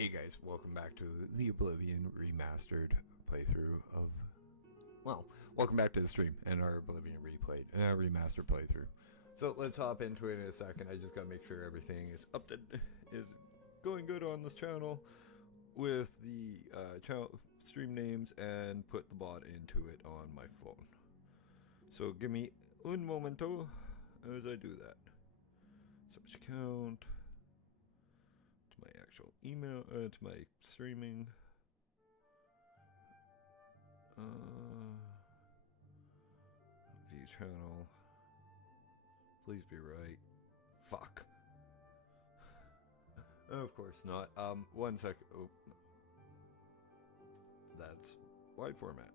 Hey guys, welcome back to the Oblivion Remastered playthrough of... Well, welcome back to the stream and our Oblivion remastered playthrough. So let's hop into it in a second. I just gotta make sure everything is is going good on this channel with the channel stream names and put the bot into it on my phone. So give me un momento as I do that. Search account. To my actual email, to my streaming. View channel. Please be right. Fuck. Of course not. 1 sec. Oh. That's wide format.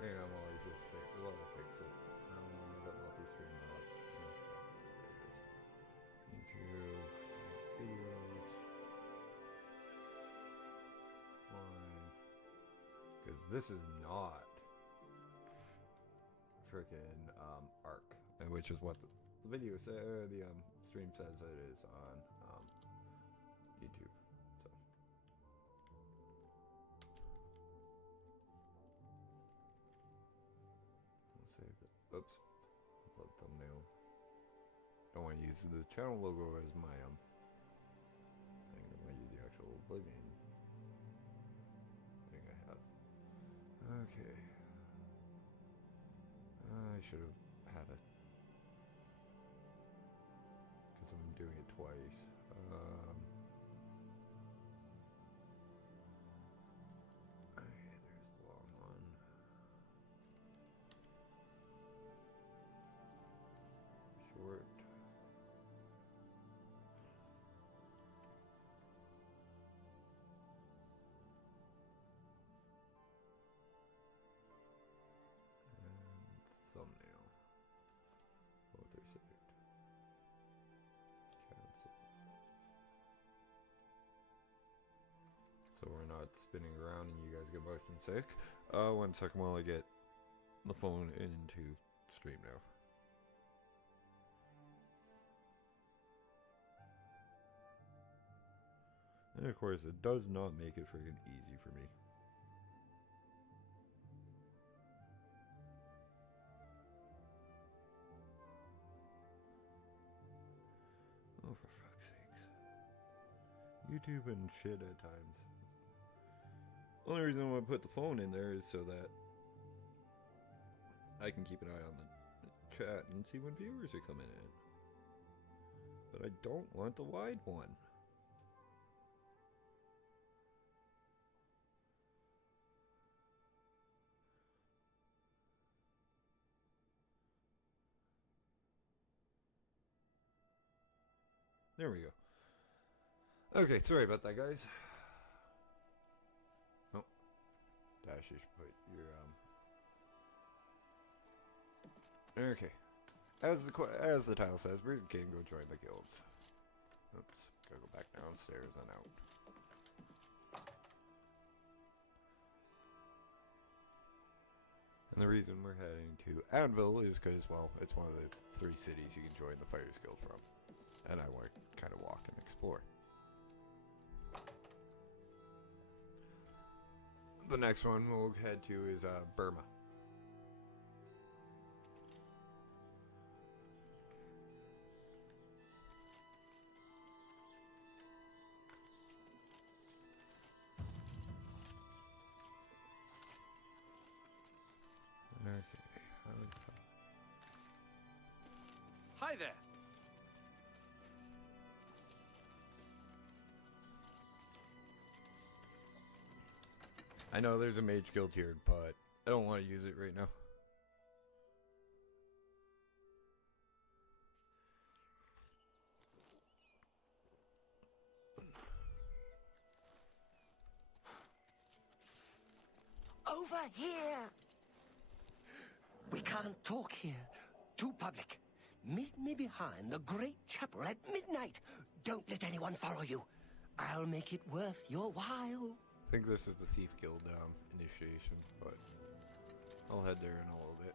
And I'm always just fix it. I got multi-stream up. YouTube videos live. Because this is not freaking ARC, which is what the video says. The stream says it is on YouTube. Save it. Oops. Upload thumbnail. Don't want to use the channel logo as my thing. I'm going to use the actual Oblivion thing I have. Okay. I should have had it. Because I'm doing it twice. Okay, there's the long one. Short. And thumbnail. Both are saved. Cancel. So we're not spinning around and you guys get motion sick. 1 second while I get the phone into stream now. And of course, it does not make it freaking easy for me. Oh, for fuck's sakes. YouTube and shit at times. Only reason I want to put the phone in there is so that I can keep an eye on the chat and see when viewers are coming in. But I don't want the wide one. There we go. Okay, sorry about that, guys. Oh, Dash, you should put your Okay, as the title says, we can go join the guilds. Oops, gotta go back downstairs and out. And the reason we're heading to Anvil is because, well, it's one of the 3 cities you can join the Fighters Guild from. And I want to kind of walk and explore. The next one we'll head to is Burma. Okay. Hi there. I know there's a mage guild here, but I don't want to use it right now. Over here! We can't talk here. Too public. Meet me behind the great chapel at midnight. Don't let anyone follow you. I'll make it worth your while. I think this is the Thief Guild initiation, but I'll head there in a little bit.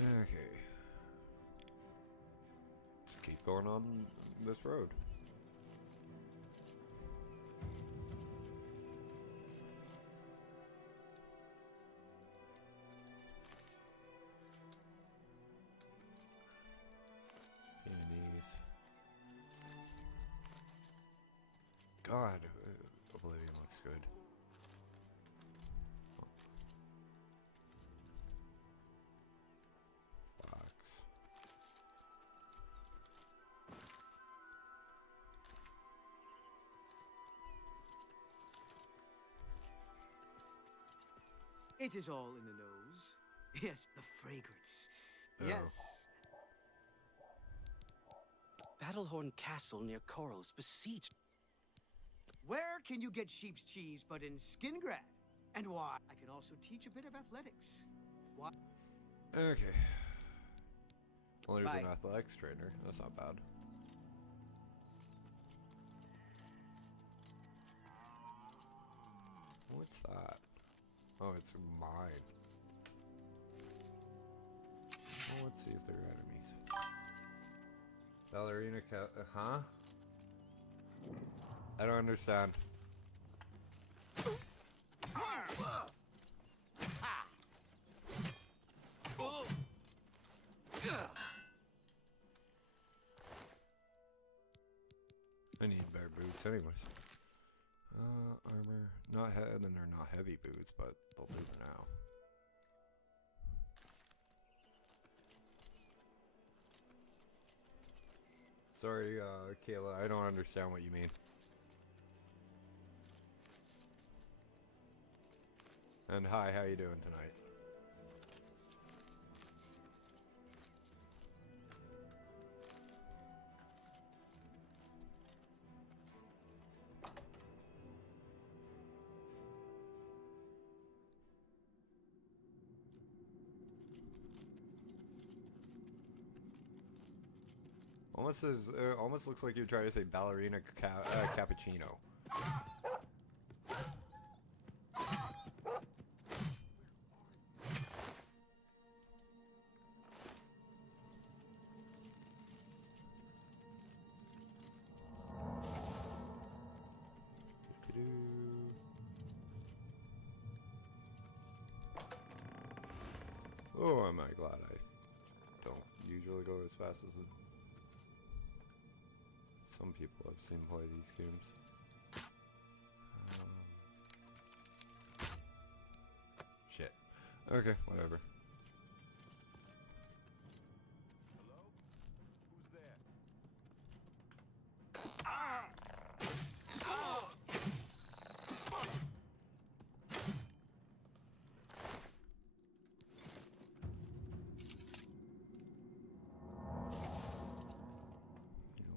Okay. Just keep going on this road. Candies. God, Oblivion looks good. It is all in the nose. Yes, the fragrance. Oh. Yes. Battlehorn Castle near Coral's besieged. Where can you get sheep's cheese but in Skingrad? And why? I can also teach a bit of athletics. Why? Okay. Well, there's an Bye. athletics trainer. That's not bad. What's that? Oh, it's a mine. Well, let's see if they're enemies. Ballerina huh? I don't understand. I need better boots anyways. Armor. Not then they're not heavy boots, but they'll do for now. Sorry, Kayla, I don't understand what you mean. And hi, how you doing tonight? Almost looks like you're trying to say ballerina cappuccino. Oh, am I glad I don't usually go as fast as some people I've seen play these games. Shit. Okay, whatever. Hello? Who's there?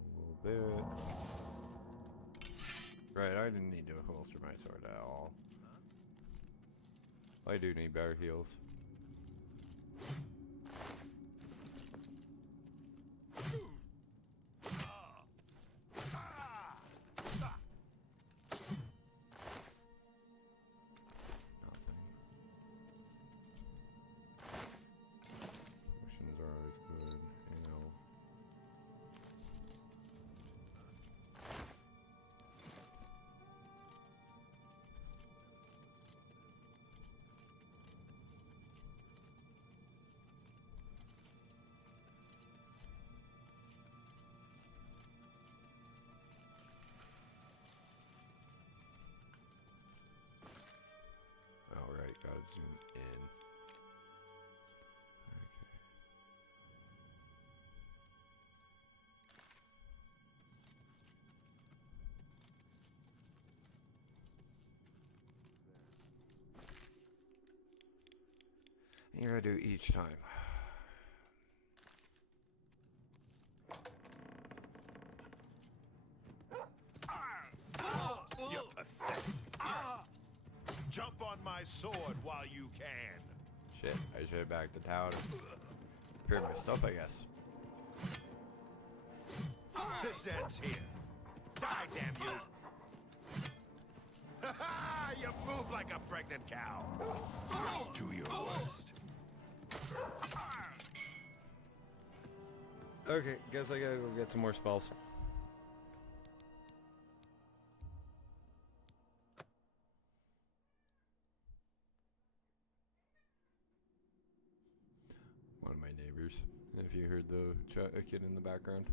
A little bit. Right, I didn't need to holster my sword at all. I do need better heals. Nothing. Potions are always good. You know. Alright, gotta zoom in. Okay. You gotta do each time. You're pathetic. Jump on my sword while you can. Shit, I should have backed it out and prepared my stuff, I guess. This ends here. Die, damn you! Ha ha! You move like a pregnant cow. Do your worst. Okay, guess I gotta go get some more spells. One of my neighbors, if you heard the kid in the background.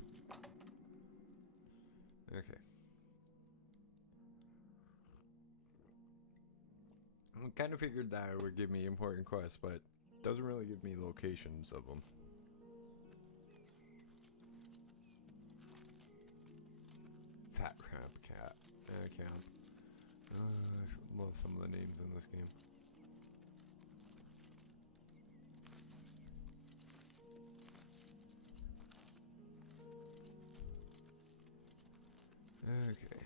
Okay. I kind of figured that it would give me important quests, but it doesn't really give me locations of them. Fat Crab Cat. Camp. I love some of the names in this game. Okay.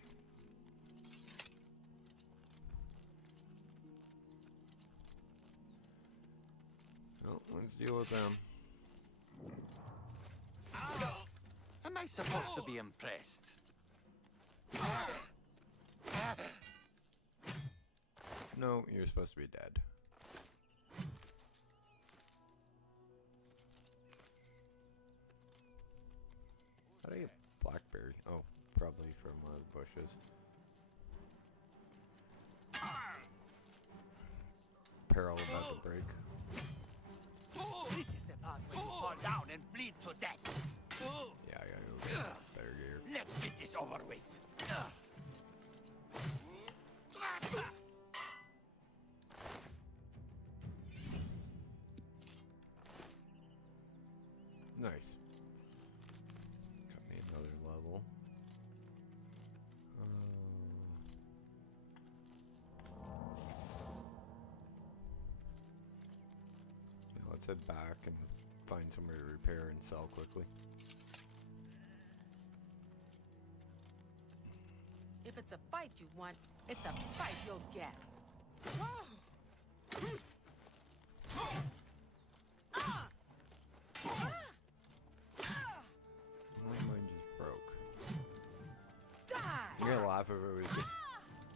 Well, let's deal with them. Am I supposed to be impressed? No, you're supposed to be dead. How do I get blackberry? Oh, probably from one of the bushes. Peril about to break. This is the part where you fall down and bleed to death. Yeah, I gotta go get better gear. Let's get this over with. Nice. Got me another level. Yeah, let's head back and find somewhere to repair and sell quickly. If it's a fight you want, it's a fight you'll get. My mind just broke. Die! You're gonna laugh if it was just...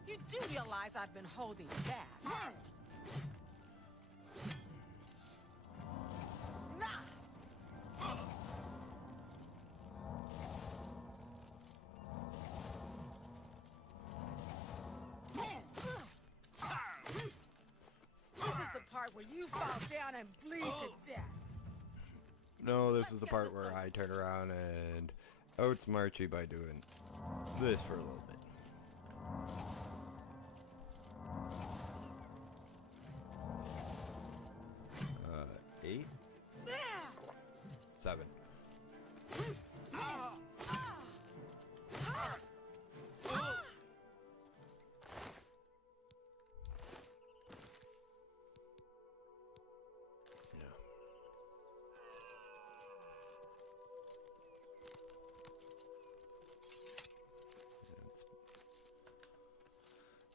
You do realize I've been holding back. This is the part where you fall down and bleed to death. No, this is the part where I turn around and outsmart you by doing this for a little bit. Eight? There! 7.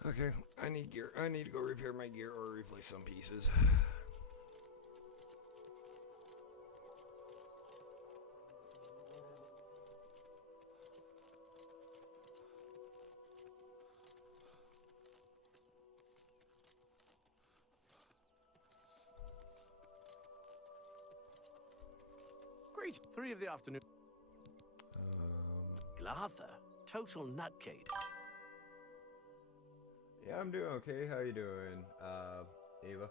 Okay, I need gear. I need to go repair my gear or replace some pieces. Great. 3 of the afternoon. Glather. Total nutcase. Yeah, I'm doing okay. How you doing, Ava?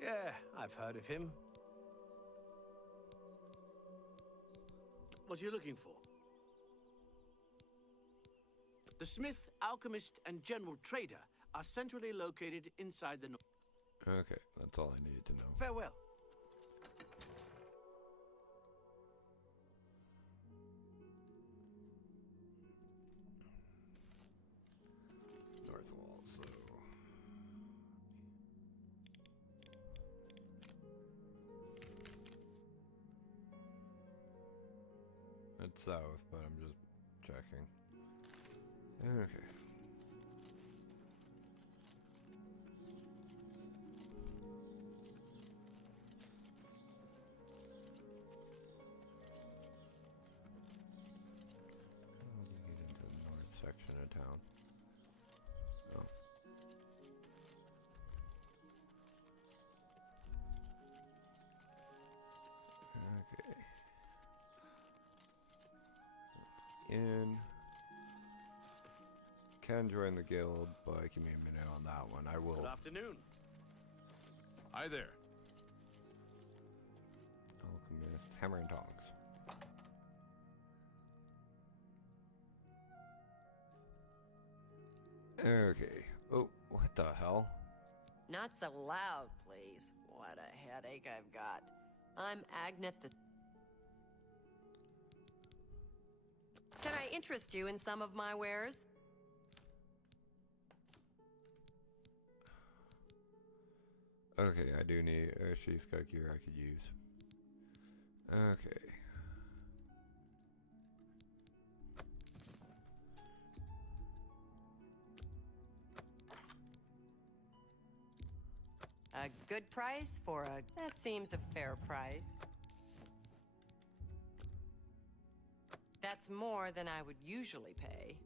Yeah, I've heard of him. What are you looking for? The smith, alchemist, and general trader are centrally located inside the north. Okay, that's all I needed to know. Farewell. North wall, so... It's south, but I'm just checking. Okay. section of town. Oh. Okay. Let's in. Can join the guild, but give me a minute on that one. I will. Good afternoon. Hi there. Alchemist, hammer and tongs. Okay. Oh, what the hell? Not so loud, please. What a headache I've got. I'm Agnet the... Can I interest you in some of my wares? Okay, I do need she's got gear I could use. Okay. A good price for a... That seems a fair price. That's more than I would usually pay.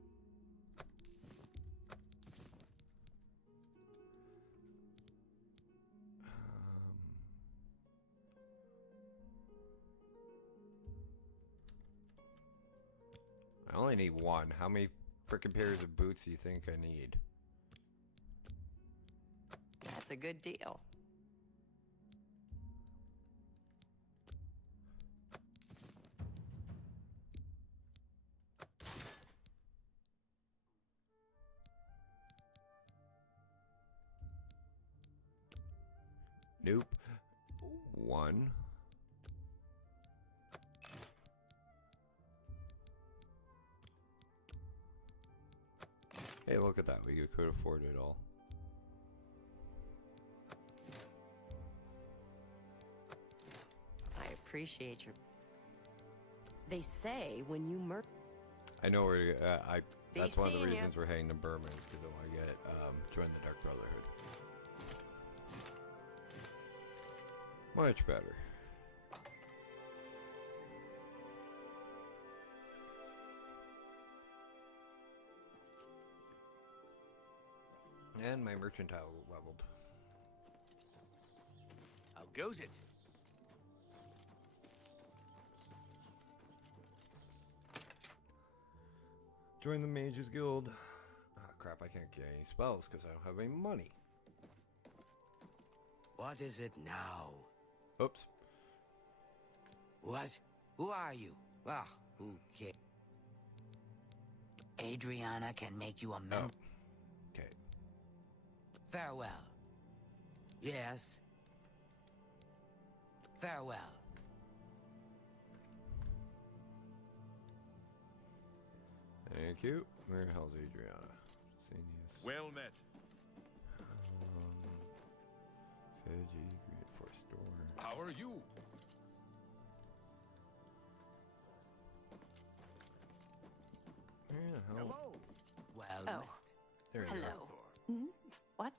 I only need one. How many frickin' pairs of boots do you think I need? That's a good deal. Nope. One. Hey, look at that. We could afford it all. I appreciate your... They say when you murder... I know we're. That's one of the seeing ya. reasons we're heading to Burma is because I want to get join the Dark Brotherhood. Much better. And my mercantile leveled. How goes it? Join the Mages Guild. Ah, crap, I can't get any spells because I don't have any money. What is it now? Oops. What? Who are you? Ah, who cares? Adriana can make you a Oh. member. Okay. Farewell. Yes. Farewell. Thank you. Where the hell's Adriana? Senius. Well met. Veggie, reinforced store. How are you? Where the hell? Well Oh, met. There we go. hello. What?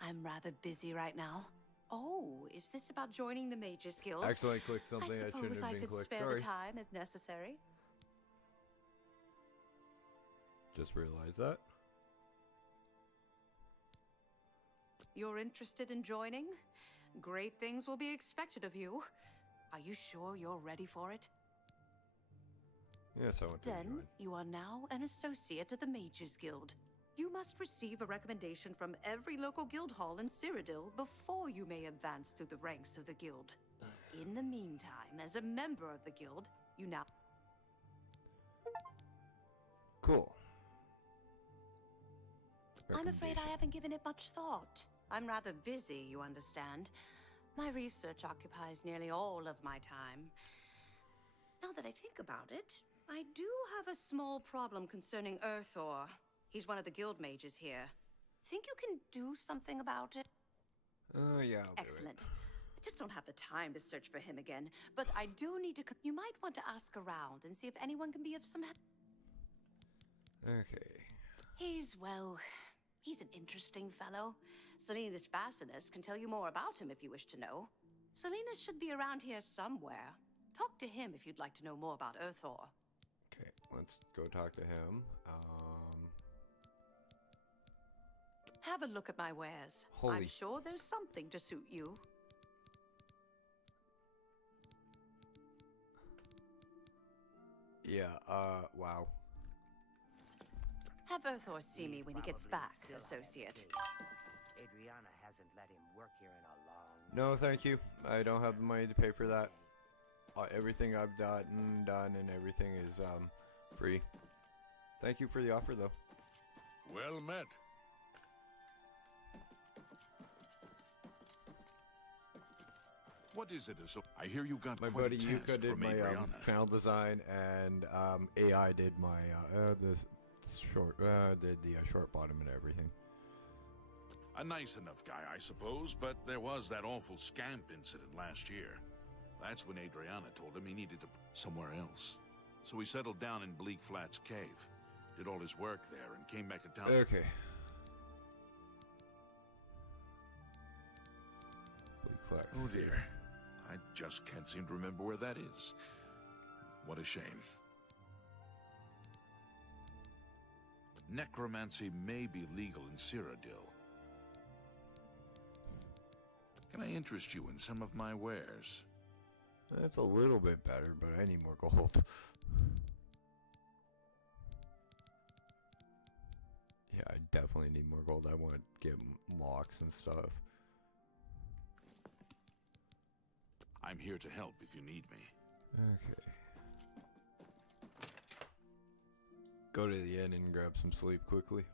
I'm rather busy right now. Oh, is this about joining the Mages Guild? Accidentally clicked something I I shouldn't suppose have I been could clicked. spare Sorry. the time if necessary. Just realized that. You're interested in joining? Great things will be expected of you. Are you sure you're ready for it? Yes, I want to Then join. you are now an associate of the Mages Guild. You must receive a recommendation from every local guild hall in Cyrodiil before you may advance through the ranks of the guild. In the meantime, as a member of the guild, you now... Cool. I'm afraid I haven't given it much thought. I'm rather busy, you understand. My research occupies nearly all of my time. Now that I think about it, I do have a small problem concerning Earthor. He's one of the guild mages here. Think you can do something about it? Yeah, I'll Excellent. I just don't have the time to search for him again. But I do need to... You might want to ask around and see if anyone can be of some help. do it. Okay. He's an interesting fellow. Salinas Facinus can tell you more about him if you wish to know. Salinas should be around here somewhere. Talk to him if you'd like to know more about Earthor. Okay. let's go talk to him. Have a look at my wares. Holy- I'm sure there's something to suit you. Yeah, wow. Have Earthor see me when he gets back, associate. Adriana hasn't let him work here in a long No, thank you. I don't have the money to pay for that. Everything I've done and everything is, free. Thank you for the offer, though. Well met. What is it? I hear you got My quite buddy a Yuka task did from my Adriana. channel design, and AI did my did the short bottom and everything. A nice enough guy, I suppose, but there was that awful scamp incident last year. That's when Adriana told him he needed to somewhere else. So he settled down in Bleak Flats Cave, did all his work there, and came back to town. Okay. Bleak Flats. Oh dear. I just can't seem to remember where that is. What a shame. Necromancy may be legal in Cyrodiil. Can I interest you in some of my wares? That's a little bit better, but I need more gold. Yeah, I definitely need more gold. I want to get locks and stuff. I'm here to help if you need me. Okay. Go to the inn and grab some sleep quickly.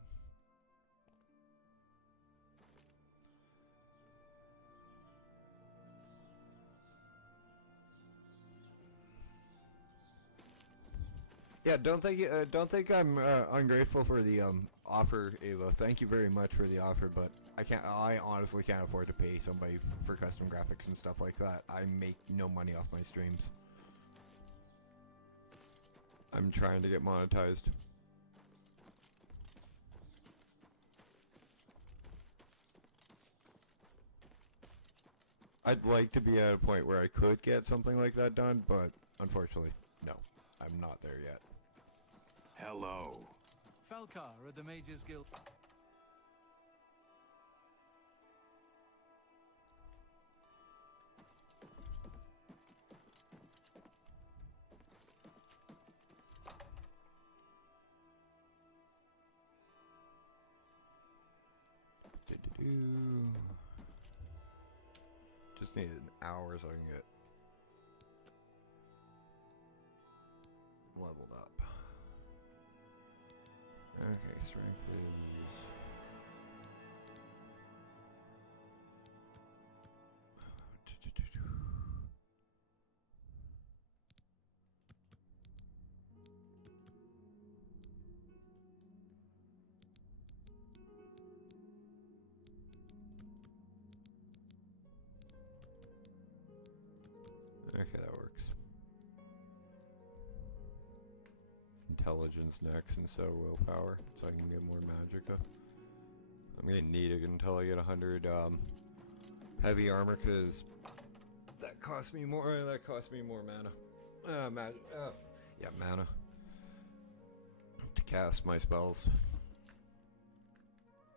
Yeah, don't think I'm ungrateful for the offer, Ava. Thank you very much for the offer, but I honestly can't afford to pay somebody for custom graphics and stuff like that. I make no money off my streams. I'm trying to get monetized. I'd like to be at a point where I could get something like that done, but unfortunately, no. I'm not there yet. Hello. Falcar of the Mages Guild. Just need an hour so I can get leveled up. Okay, strength is... Okay, that works. Intelligence next, and so willpower, so I can get more magicka. I'm gonna need it until I get 100 heavy armor, because that costs me more. That costs me more mana. Yeah, mana to cast my spells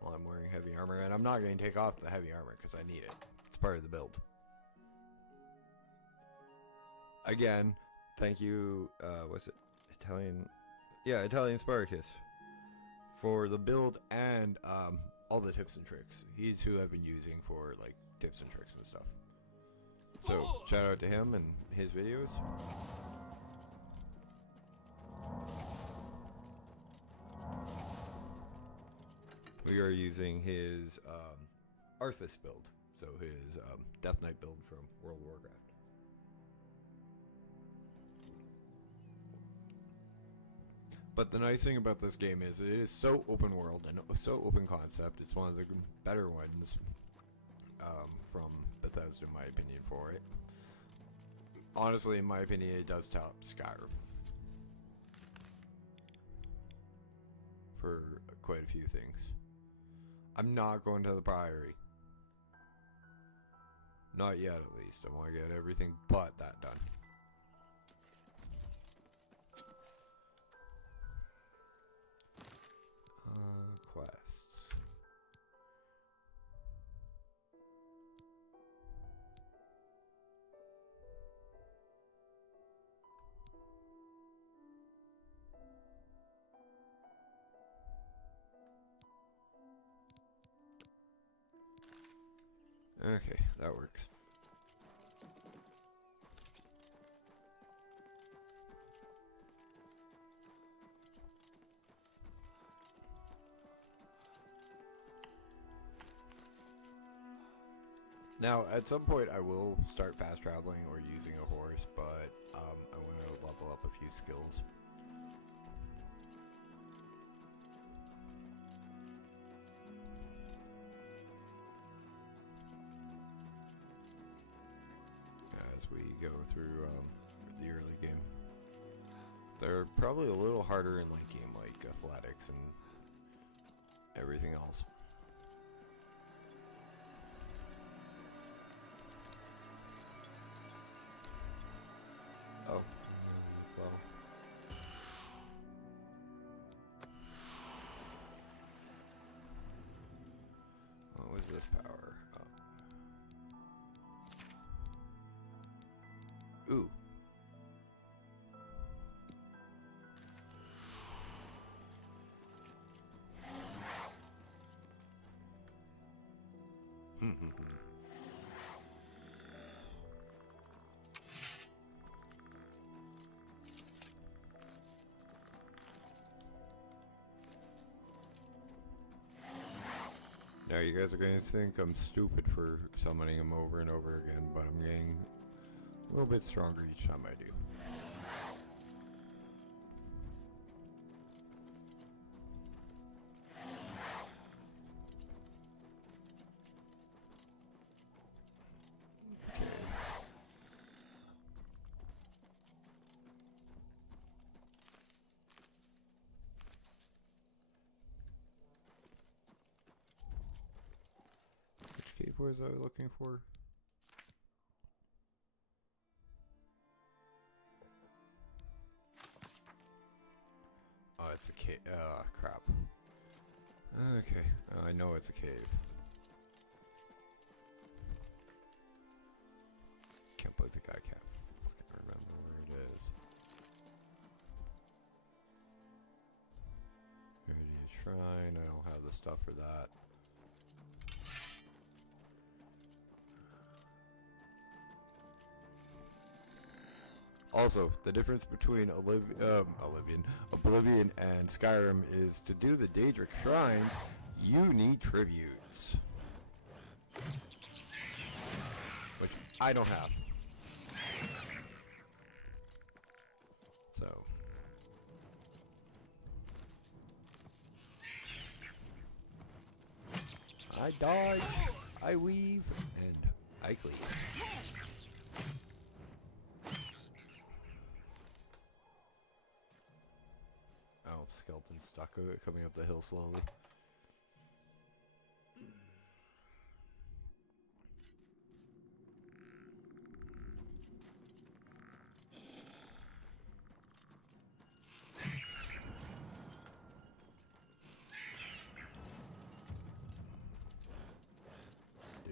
while I'm wearing heavy armor, and I'm not going to take off the heavy armor because I need it. It's part of the build. Again, thank you, what's it? Italian... Yeah, Italian Spartacus. For the build and, all the tips and tricks. He's who I've been using for, like, tips and tricks and stuff. So, shout out to him and his videos. We are using his, Arthas build. So his, Death Knight build from World of Warcraft. But the nice thing about this game is it is so open world and so open concept. It's one of the better ones from Bethesda, in my opinion, for it. Honestly, in my opinion, it does top Skyrim for quite a few things. I'm not going to the Priory. Not yet, at least. I want to get everything but that done. Okay, that works. Now, at some point, I will start fast traveling or using a horse, but I want to level up a few skills. As we go through the early game, they're probably a little harder in late game, like athletics and everything else. Oh, well. What was this power? Oh. Ooh. Now you guys are going to think I'm stupid for summoning him over and over again, but I'm getting a little bit stronger each time I do. Cave was I looking for? Oh, it's a cave. Crap. Okay, I know it's a cave. Can't believe the guy can't fucking remember where it is. Radiant Shrine, I don't have the stuff for that. Also, the difference between Oblivion and Skyrim is to do the Daedric Shrines, you need tributes. Which I don't have. So. I dodge, I weave, and I cleave. Skeleton stuck coming up the hill slowly.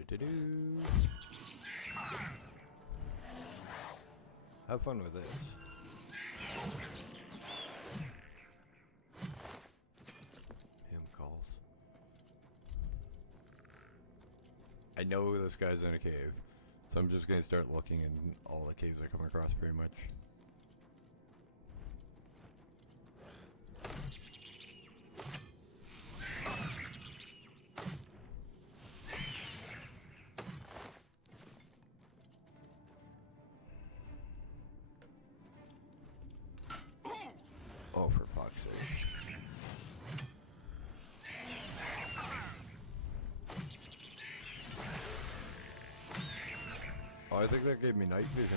Do-do-do. Have fun with this. I know this guy's in a cave, so I'm just going to start looking in all the caves I come across pretty much. Oh, for fuck's sake. Oh, I think that gave me night vision.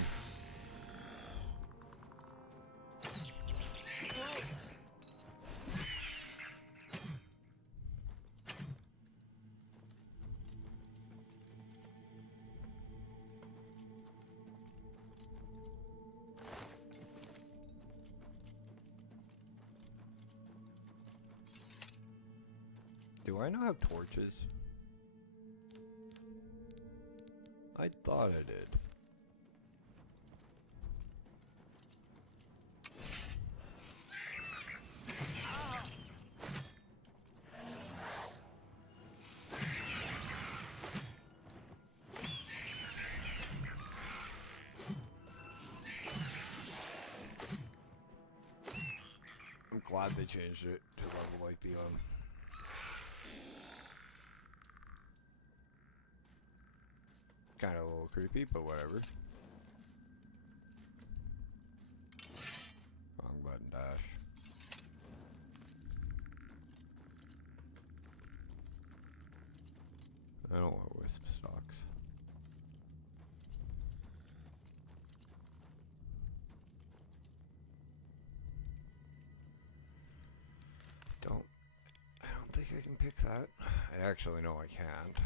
Do I not have torches? I thought I did. glad they changed it to level like the kind of a little creepy, but whatever. Wrong button, dash. I don't want wisp stocks. I don't think I can pick that. I actually know I can't.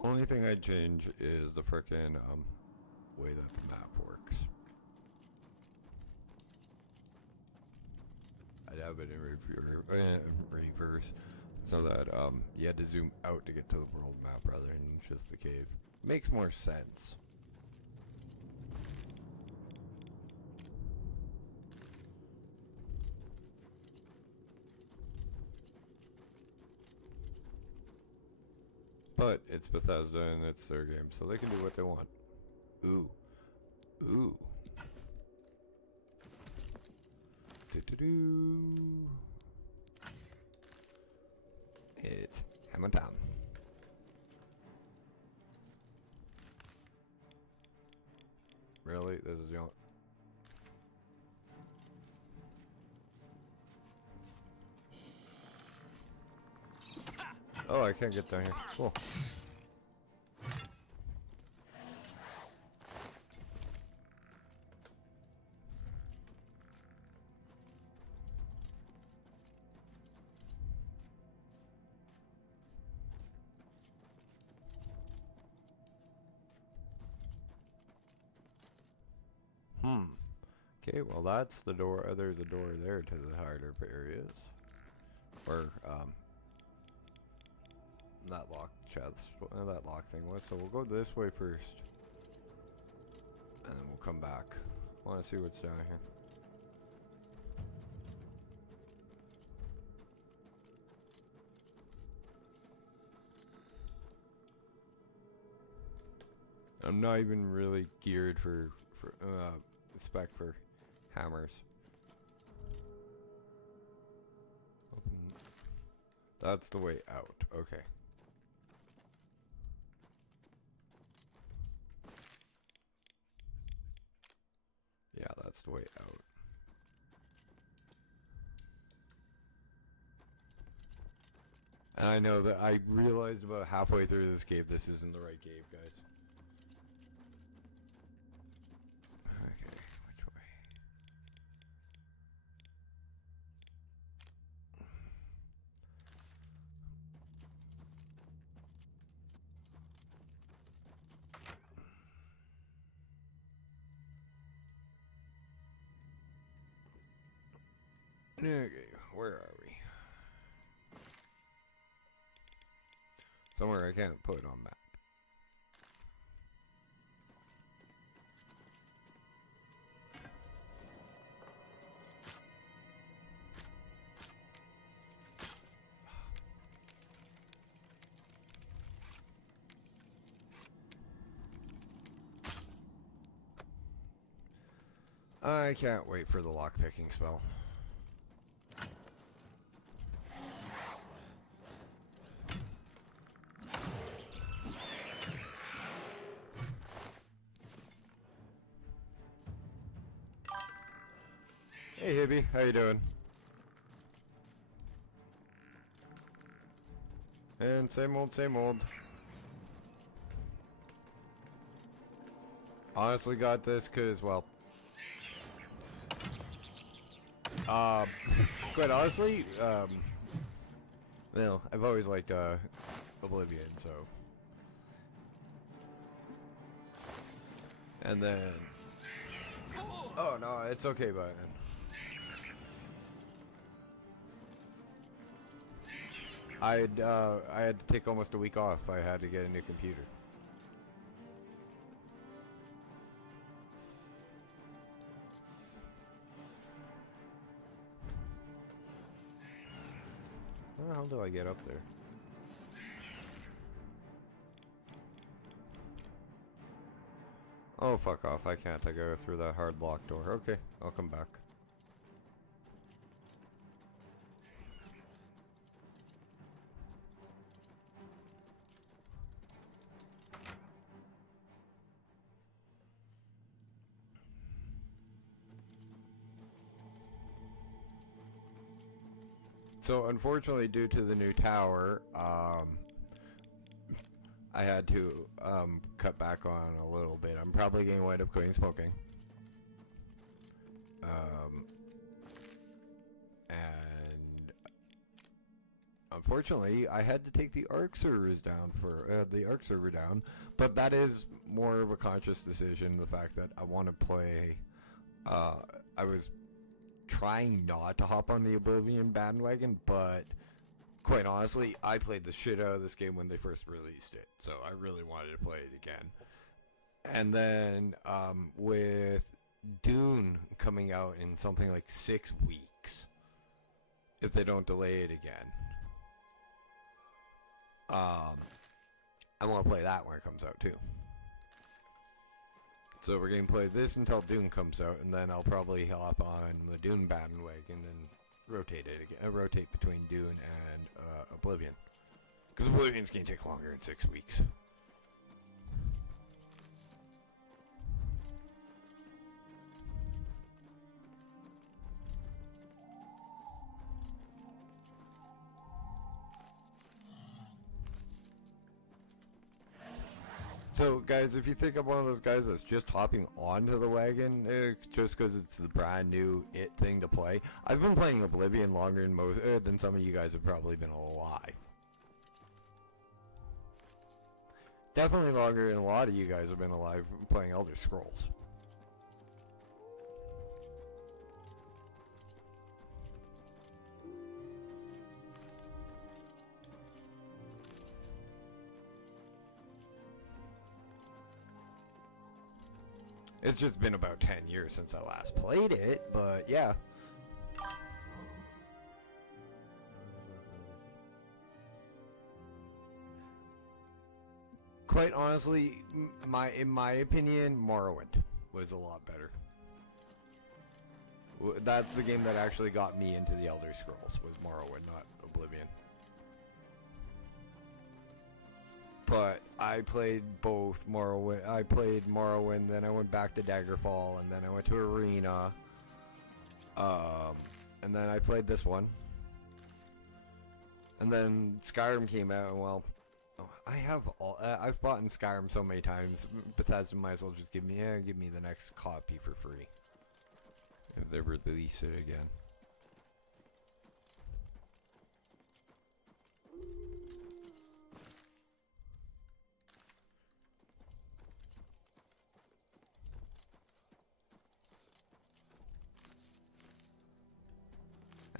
Only thing I'd change is the frickin' way that the map works. I'd have it in reverse so that you had to zoom out to get to the world map rather than just the cave. Makes more sense. But it's Bethesda and it's their game, so they can do what they want. Ooh. Ooh. Do-do-do. It's hammer time. Really? This is the only... Oh, I can't get down here. Cool. Okay, well that's the door. There's a door there to the harder areas. Or, that lock chest, that lock thing was. So we'll go this way first. And then we'll come back. I want to see what's down here. I'm not even really geared for spec for hammers. Open. That's the way out. Okay. Yeah, that's the way out. And I know that I realized about halfway through this cave, this isn't the right cave, guys. Okay, which way? Okay, where are we? Somewhere I can't put on map. I can't wait for the lockpicking spell. Hey Hibby, how you doing? And same old, same old. Honestly got this cause, well... quite honestly, well, I've always liked, Oblivion, so... And then... Oh no, it's okay, but... I had to take almost a week off. I had to get a new computer. How the hell do I get up there? Oh, fuck off. I can't. I go through that hard locked door. Okay, I'll come back. So, unfortunately, due to the new tower, I had to cut back on a little bit. I'm probably going to wind up quitting smoking. And unfortunately, I had to take the ARC servers down for the ARC server down. But that is more of a conscious decision. The fact that I want to play. I was trying not to hop on the Oblivion bandwagon, but quite honestly, I played the shit out of this game when they first released it, so I really wanted to play it again. And then with Dune coming out in something like 6 weeks, if they don't delay it again, I want to play that when it comes out too. So we're going to play this until Dune comes out, and then I'll probably hop on the Dune bandwagon and rotate it again. Rotate between Dune and Oblivion, because Oblivion's going to take longer than 6 weeks. So, guys, if you think I'm one of those guys that's just hopping onto the wagon just because it's the brand new it thing to play, I've been playing Oblivion longer than some of you guys have probably been alive. Definitely longer than a lot of you guys have been alive playing Elder Scrolls. It's just been about 10 years since I last played it, but yeah. Quite honestly, in my opinion, Morrowind was a lot better. That's the game that actually got me into the Elder Scrolls, was Morrowind, not Oblivion. But I played both Morrowind. I played Morrowind, then I went back to Daggerfall, and then I went to Arena. And then I played this one. And then Skyrim came out, and well, I've bought in Skyrim so many times. Bethesda might as well just give me the next copy for free if they release it again.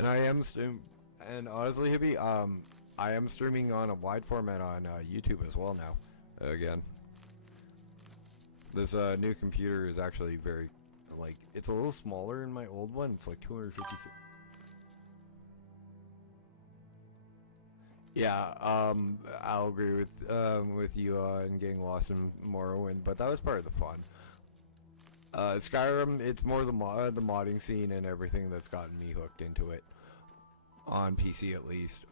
And and honestly, Hippie, I am streaming on a wide format on YouTube as well now. Again, this new computer is actually very, it's a little smaller than my old one. It's like 256. Yeah, I'll agree with you in getting lost in Morrowind, but that was part of the fun. Skyrim, it's more the modding scene and everything that's gotten me hooked into it. On PC at least.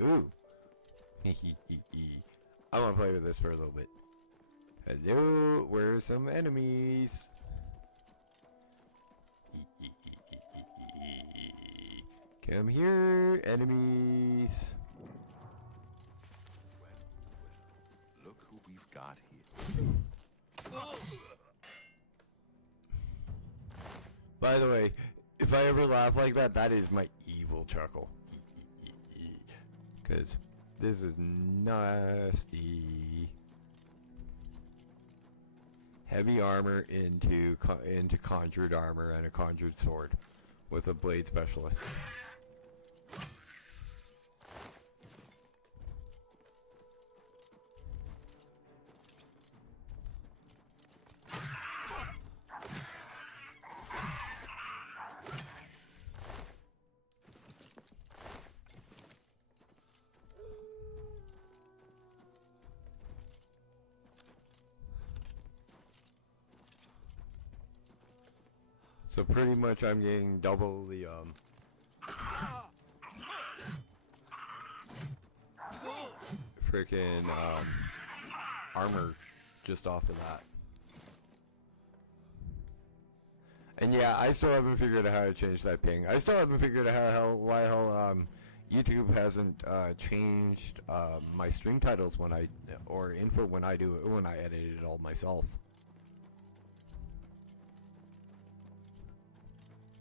Ooh. I want to play with this for a little bit. Hello, where's some enemies? Come here, enemies. Well, look who we've got here. By the way, if I ever laugh like that, that is my evil chuckle. Because This is nasty. Heavy armor into conjured armor and a conjured sword with a blade specialist. So pretty much I'm getting double the freaking armor just off of that. And yeah, I still haven't figured out how to change that ping. I still haven't figured out why YouTube hasn't changed my stream titles when or info when I edit it all myself.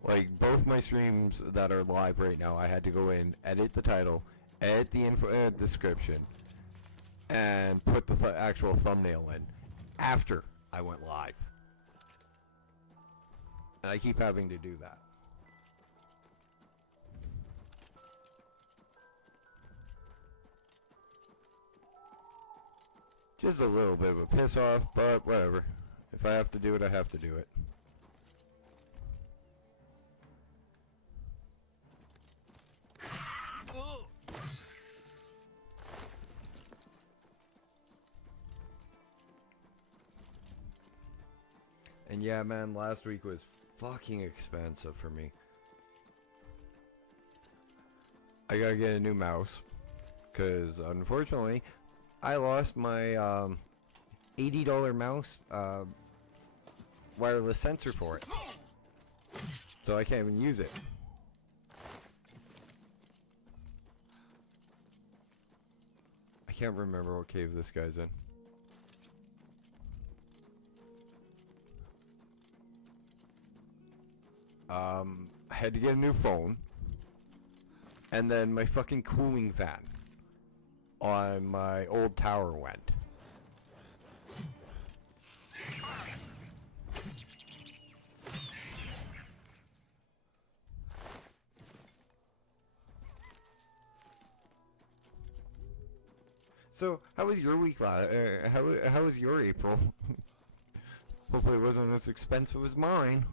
Like, both my streams that are live right now, I had to go in, edit the title, edit the info description, and put the actual thumbnail in after I went live. And I keep having to do that. Just a little bit of a piss off, but whatever. If I have to do it, I have to do it. And yeah, man, last week was fucking expensive for me. I gotta get a new mouse, because unfortunately, I lost my $80 mouse wireless sensor for it. So I can't even use it. I can't remember what cave this guy's in. I had to get a new phone, and then my fucking cooling fan on my old tower went. So, how was your week? How was your April? Hopefully it wasn't as expensive as mine.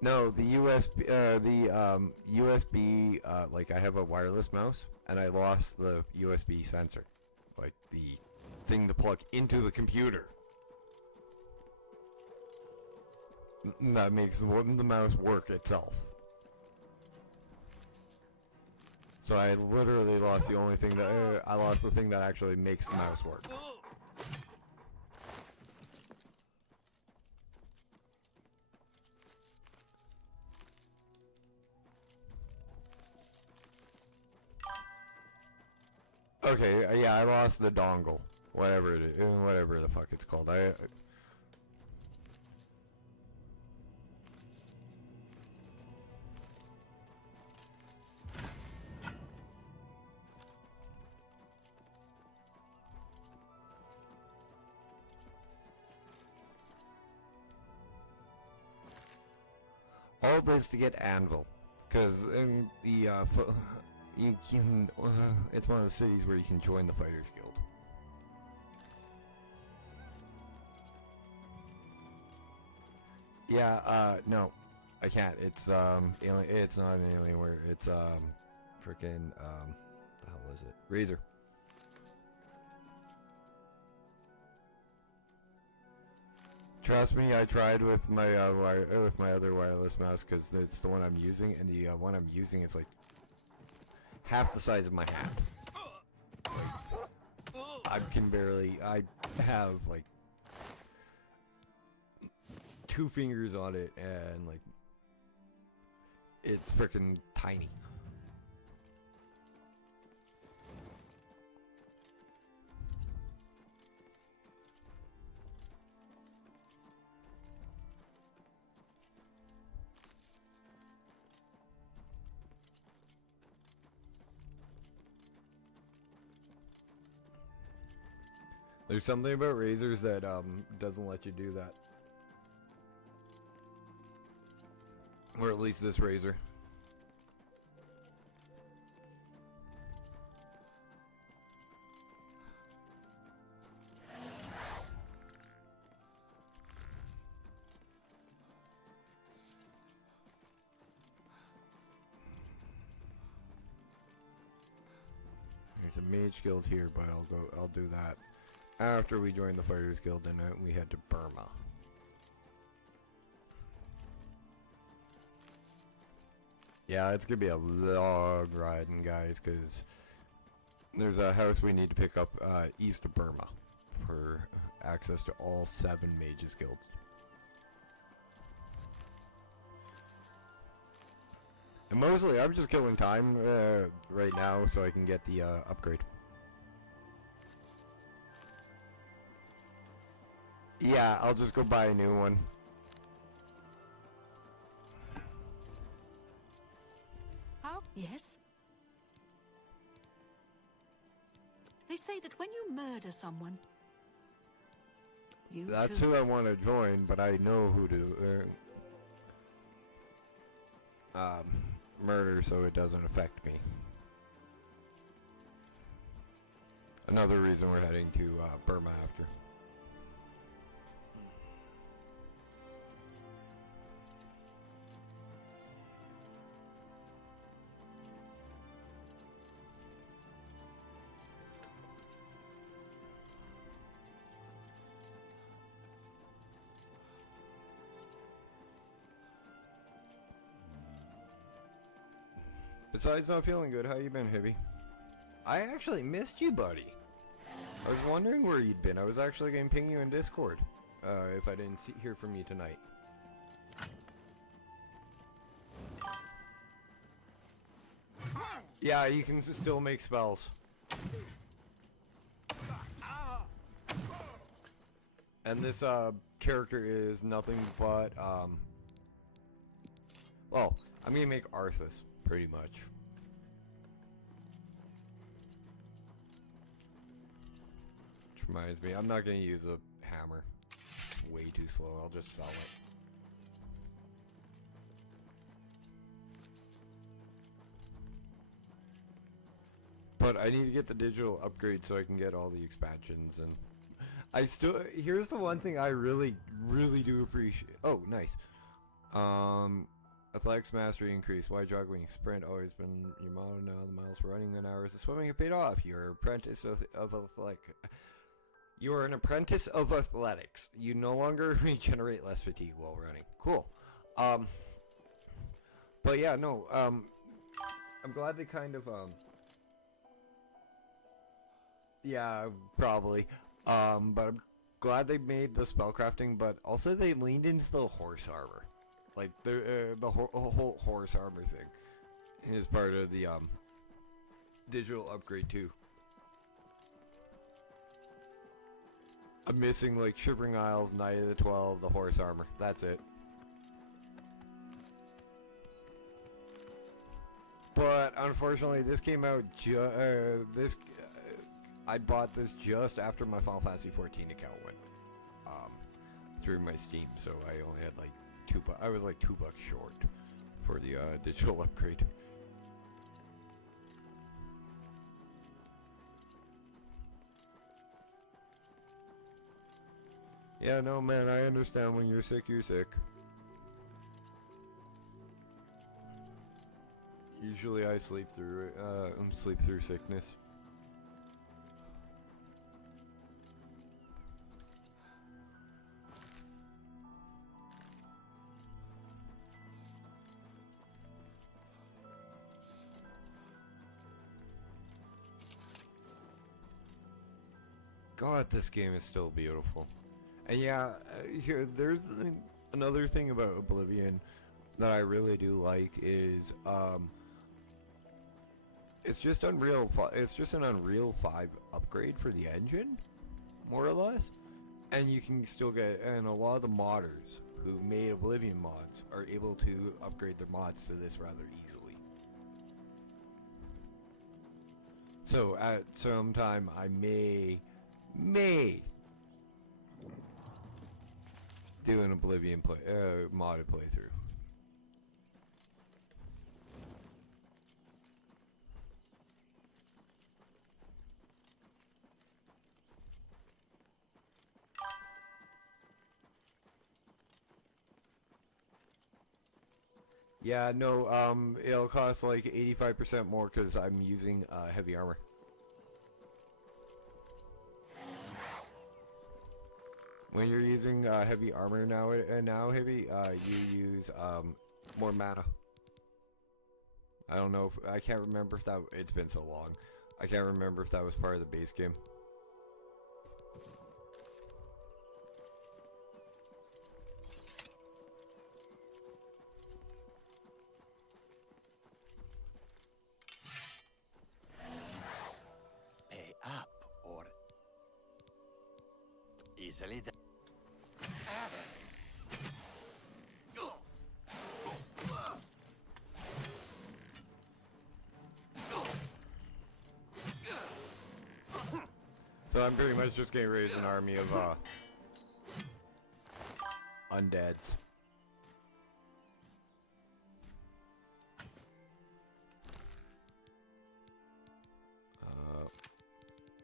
No, the USB, like I have a wireless mouse, and I lost the USB sensor. Like the thing to plug into the computer. That makes the mouse work itself. So I literally lost the only thing that, I lost the thing that actually makes the mouse work. Okay, yeah, I lost the dongle, whatever the fuck it's called. All this to get Anvil, because in the you can, it's one of the cities where you can join the Fighters Guild. Yeah, no, I can't. It's it's not an Alienware. It's freaking the hell is it? Razer. Trust me, I tried with my other wireless mouse because it's the one I'm using, and the one I'm using is like half the size of my hand. I can barely, I have like 2 fingers on it, and like it's freaking tiny. There's something about razors that doesn't let you do that. Or at least this razor. There's a mage guild here, but I'll do that after we join the Fighters Guild and we head to Burma. Yeah, it's gonna be a long riding, guys, because there's a house we need to pick up east of Burma for access to all 7 mages guilds. And mostly, I'm just killing time right now so I can get the upgrade. Yeah, I'll just go buy a new one. How? Yes? They say that when you murder someone, That's who I want to join, but I know who to murder so it doesn't affect me. Another reason we're heading to Burma after. Besides not feeling good, how you been, Hibby? I actually missed you, buddy. I was wondering where you'd been. I was actually going to ping you in Discord if I didn't hear from you tonight. Yeah, you can still make spells. And this character is nothing but, well, I'm going to make Arthas, pretty much. Which reminds me, I'm not going to use a hammer. It's way too slow. I'll just sell it. But I need to get the digital upgrade so I can get all the expansions, and I still, here's the one thing I really do appreciate. Oh, nice. Athletics mastery increase. Wide jogging sprint always been your motto. Now the miles for running and hours of swimming have paid off. You're apprentice of athletic. You are an apprentice of athletics. You no longer regenerate less fatigue while running. Cool. But yeah, no. I'm glad they kind of yeah, probably. But I'm glad they made the spellcrafting, but also they leaned into the horse armor. Like, the whole horse armor thing is part of the digital upgrade too. I'm missing like Shivering Isles, Night of the 12, the horse armor. That's it. But unfortunately, this came out I bought this just after my Final Fantasy 14 account went through my Steam, so I only had like I was like $2 short for the digital upgrade. Yeah, no, man, I understand when you're sick, you're sick. Usually I sleep through sickness. God, this game is still beautiful. And yeah, there's another thing about Oblivion that I really do like is it's just it's just an Unreal 5 upgrade for the engine, more or less. And you can still get, and a lot of the modders who made Oblivion mods are able to upgrade their mods to this rather easily. So at some time I may do an Oblivion modded playthrough. Yeah, no, it'll cost like 85% more because I'm using heavy armor. When you're using heavy armor now, you use more mana. I don't know if I can't remember if that. It's been so long. I can't remember if that was part of the base game. Pay up or easily done. So I'm pretty much just getting raised an army of undeads.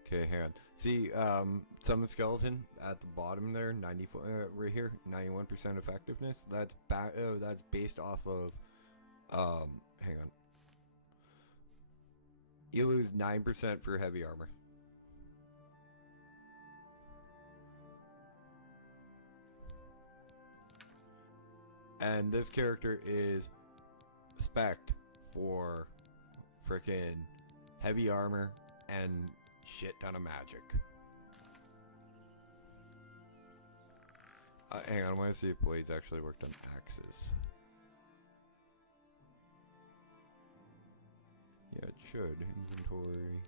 Okay, hang on. See, summon skeleton at the bottom there, 94 right here, 91% effectiveness. That's that's based off of hang on. You lose 9% for heavy armor. And this character is spec'd for frickin' heavy armor and shit ton of magic. Hang on, I want to see if blades actually worked on axes. Yeah, it should. Inventory.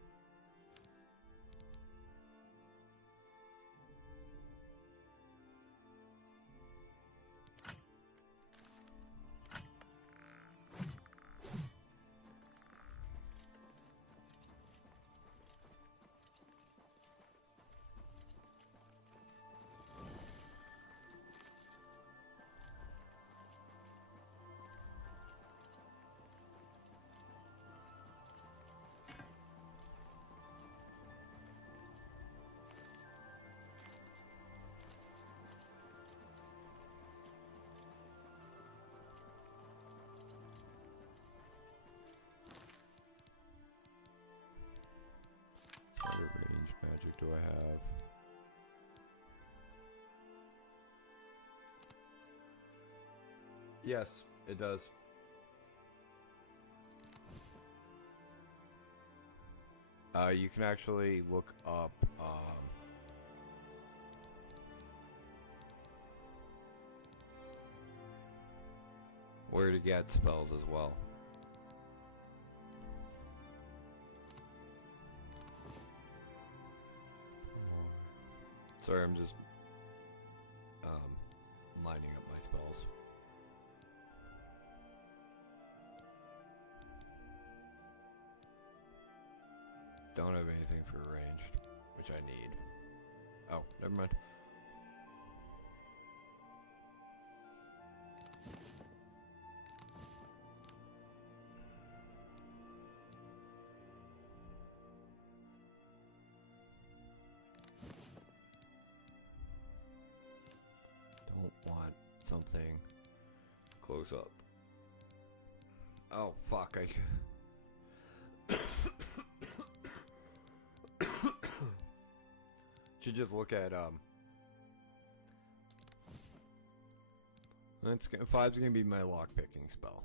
What range magic do I have? Yes, it does. You can actually look up where to get spells as well. Sorry, I'm just lining up my spells. Don't have anything for ranged, which I need. Oh, never mind. Don't want something close up. Oh, fuck, I... should just look at it's 5's gonna be my lock picking spell.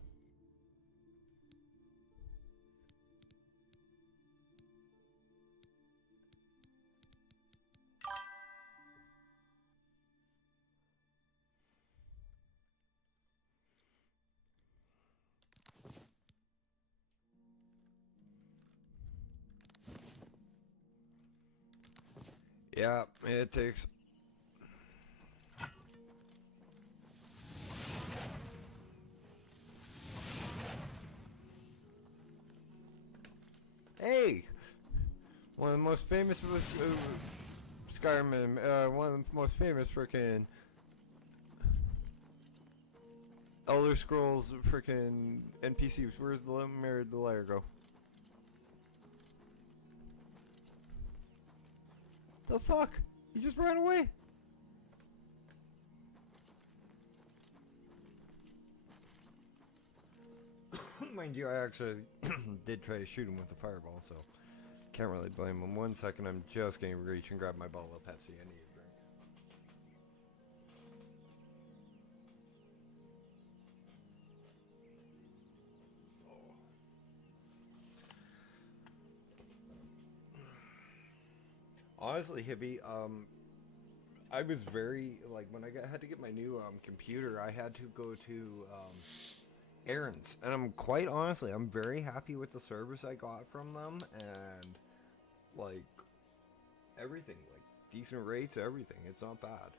Yeah, it takes... Hey! One of the most famous Skyrim, one of the most famous frickin' Elder Scrolls frickin' NPCs. Where's the layer go? The fuck? He just ran away? Mind you, I actually did try to shoot him with a fireball, so can't really blame him. 1 second, I'm just going to reach and grab my bottle of Pepsi. I need a drink. Honestly, Hippie, I was very, like, when I had to get my new computer, I had to go to errands, and I'm quite honestly, I'm very happy with the service I got from them, and like everything, like decent rates, everything. It's not bad.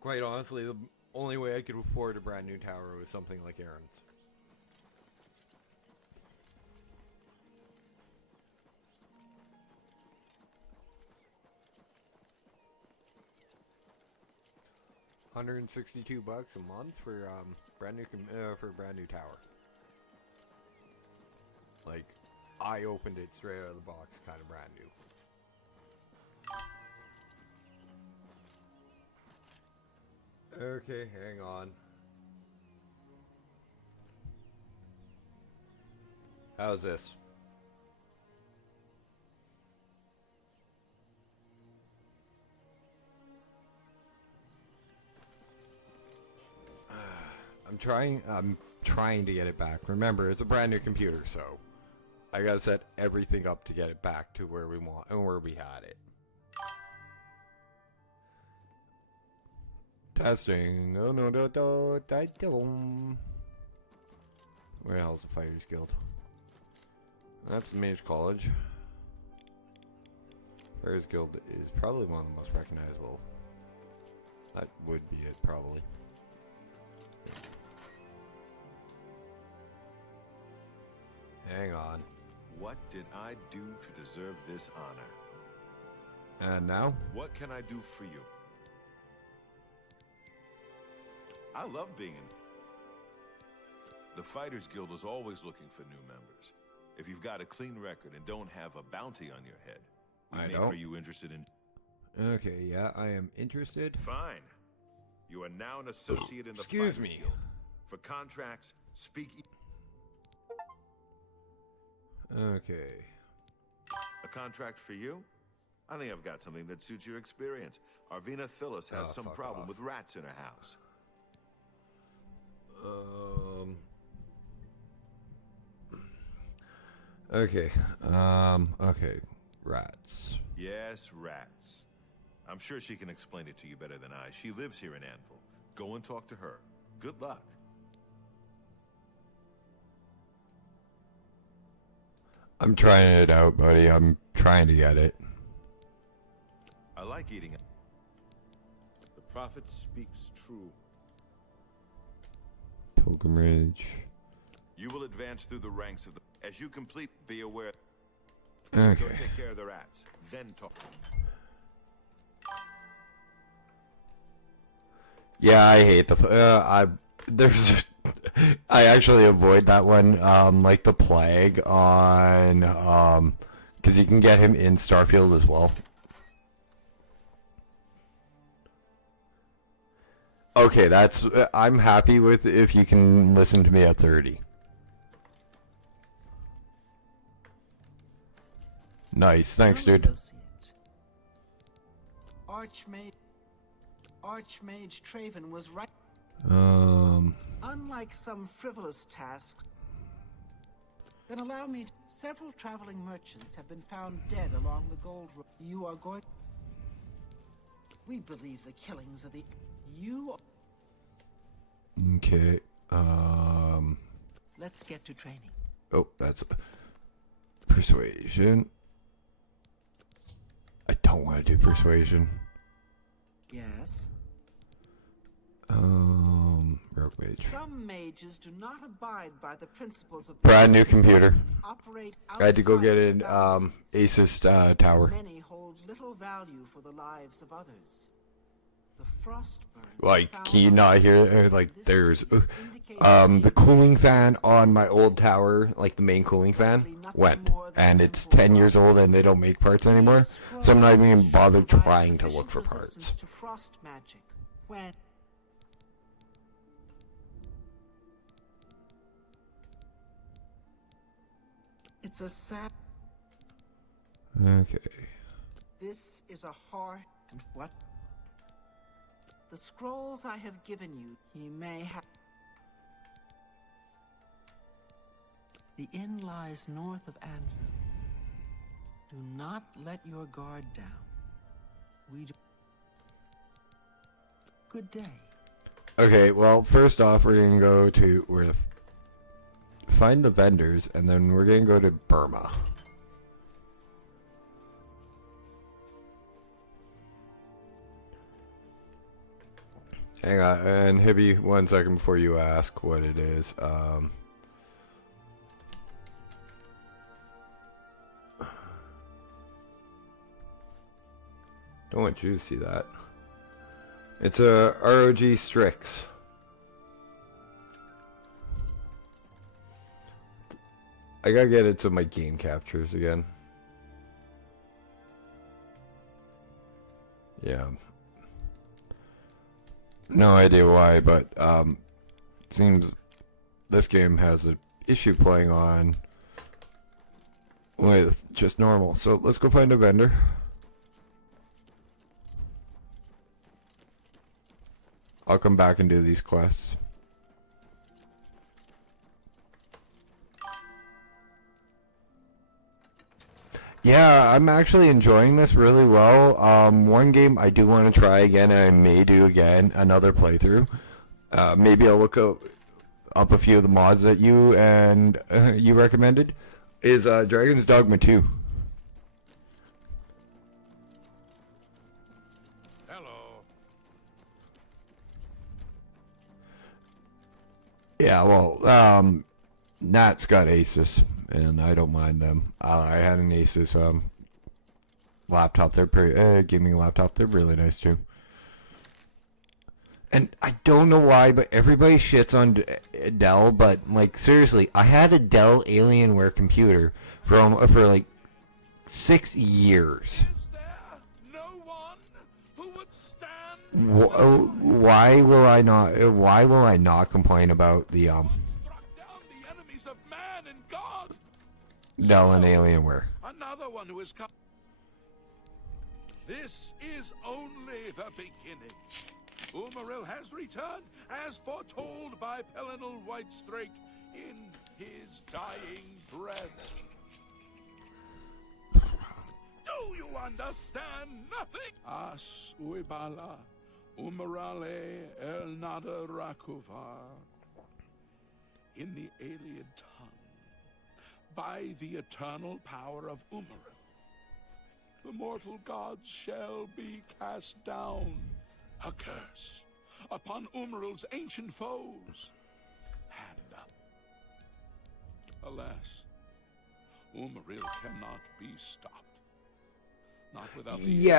Quite honestly, the only way I could afford a brand new tower was something like errands. $162 a month for brand new for a brand new tower. Like, I opened it straight out of the box, kind of brand new. Okay, hang on. How's this? I'm trying to get it back. Remember, it's a brand new computer, so I gotta set everything up to get it back to where we want and where we had it. Testing. Oh no, where the hell's the Fighters Guild? That's the Mage College. Fighters Guild is probably one of the most recognizable. That would be it, probably. Hang on. What did I do to deserve this honor? And now? What can I do for you? I love being in... The Fighters Guild is always looking for new members. If you've got a clean record and don't have a bounty on your head, are you interested in... Okay, yeah, I am interested. Fine. You are now an associate in the Excuse Fighters me. Guild. For contracts, speak... Okay. A contract for you? I think I've got something that suits your experience. Arvina Phyllis has some problem with rats in her house. Okay. Okay. Rats. Yes, rats. I'm sure she can explain it to you better than I. She lives here in Anvil. Go and talk to her. Good luck. I'm trying it out, buddy. I'm trying to get it. I like eating it. The prophet speaks true. Pilgrimage. You will advance through the ranks of the... As you complete, be aware... Okay. Go take care of the rats, then talk. Yeah, I hate there's... I actually avoid that one, like the plague on, because you can get him in Starfield as well. Okay, that's, I'm happy with if you can listen to me at 30. Nice, thanks, dude. Archmage Traven was right. Unlike some frivolous tasks, then allow me. Several traveling merchants have been found dead along the gold road. You are going. We believe the killings of the. You. Okay. Let's get to training. Oh, that's persuasion. I don't want to do persuasion. Yes. Rogue mage. Some mages do not abide by the principles of Brand new computer. Operate I had to go outside get its an boundaries. Asus tower. Many hold little value for the lives of others. The frostburn. Like, can you not hear? Like, there's the cooling fan on my old tower, like the main cooling fan, went, and it's 10 years old, and they don't make parts anymore. So I'm not even gonna bother trying to look for parts. To frost magic. When it's a sad. Okay. This is a hard. What? The scrolls I have given you, he may have. The inn lies north of Anvil. Do not let your guard down. We do. Good day. Okay, well, first off, we're gonna go to find the vendors, and then we're gonna go to Burma. Hang on, and Hibby, 1 second before you ask what it is. Don't want you to see that. It's a ROG Strix. I gotta get it to my game captures again. Yeah. No idea why, but seems this game has an issue playing on with just normal. So let's go find a vendor. I'll come back and do these quests. Yeah, I'm actually enjoying this really well. One game I do want to try again, and I may do again, another playthrough. Maybe I'll look up a few of the mods that you and you recommended. Is Dragon's Dogma 2. Yeah, well, Nat's got Asus, and I don't mind them. I had an Asus laptop. They're pretty gaming laptop. They're really nice too. And I don't know why, but everybody shits on Dell. But like seriously, I had a Dell Alienware computer for like 6 years. Why will I not? Why will I not complain about the Dell and Alienware? Another one who has come. This is only the beginning. Umaril has returned, as foretold by Pelinal Whitestrake in his dying breath. Do you understand nothing? As uibala. Umarale el nada rakuva, in the alien tongue, by the eternal power of Umaril, the mortal gods shall be cast down, a curse upon Umaril's ancient foes. Hand up. Alas, Umaril cannot be stopped. Not without the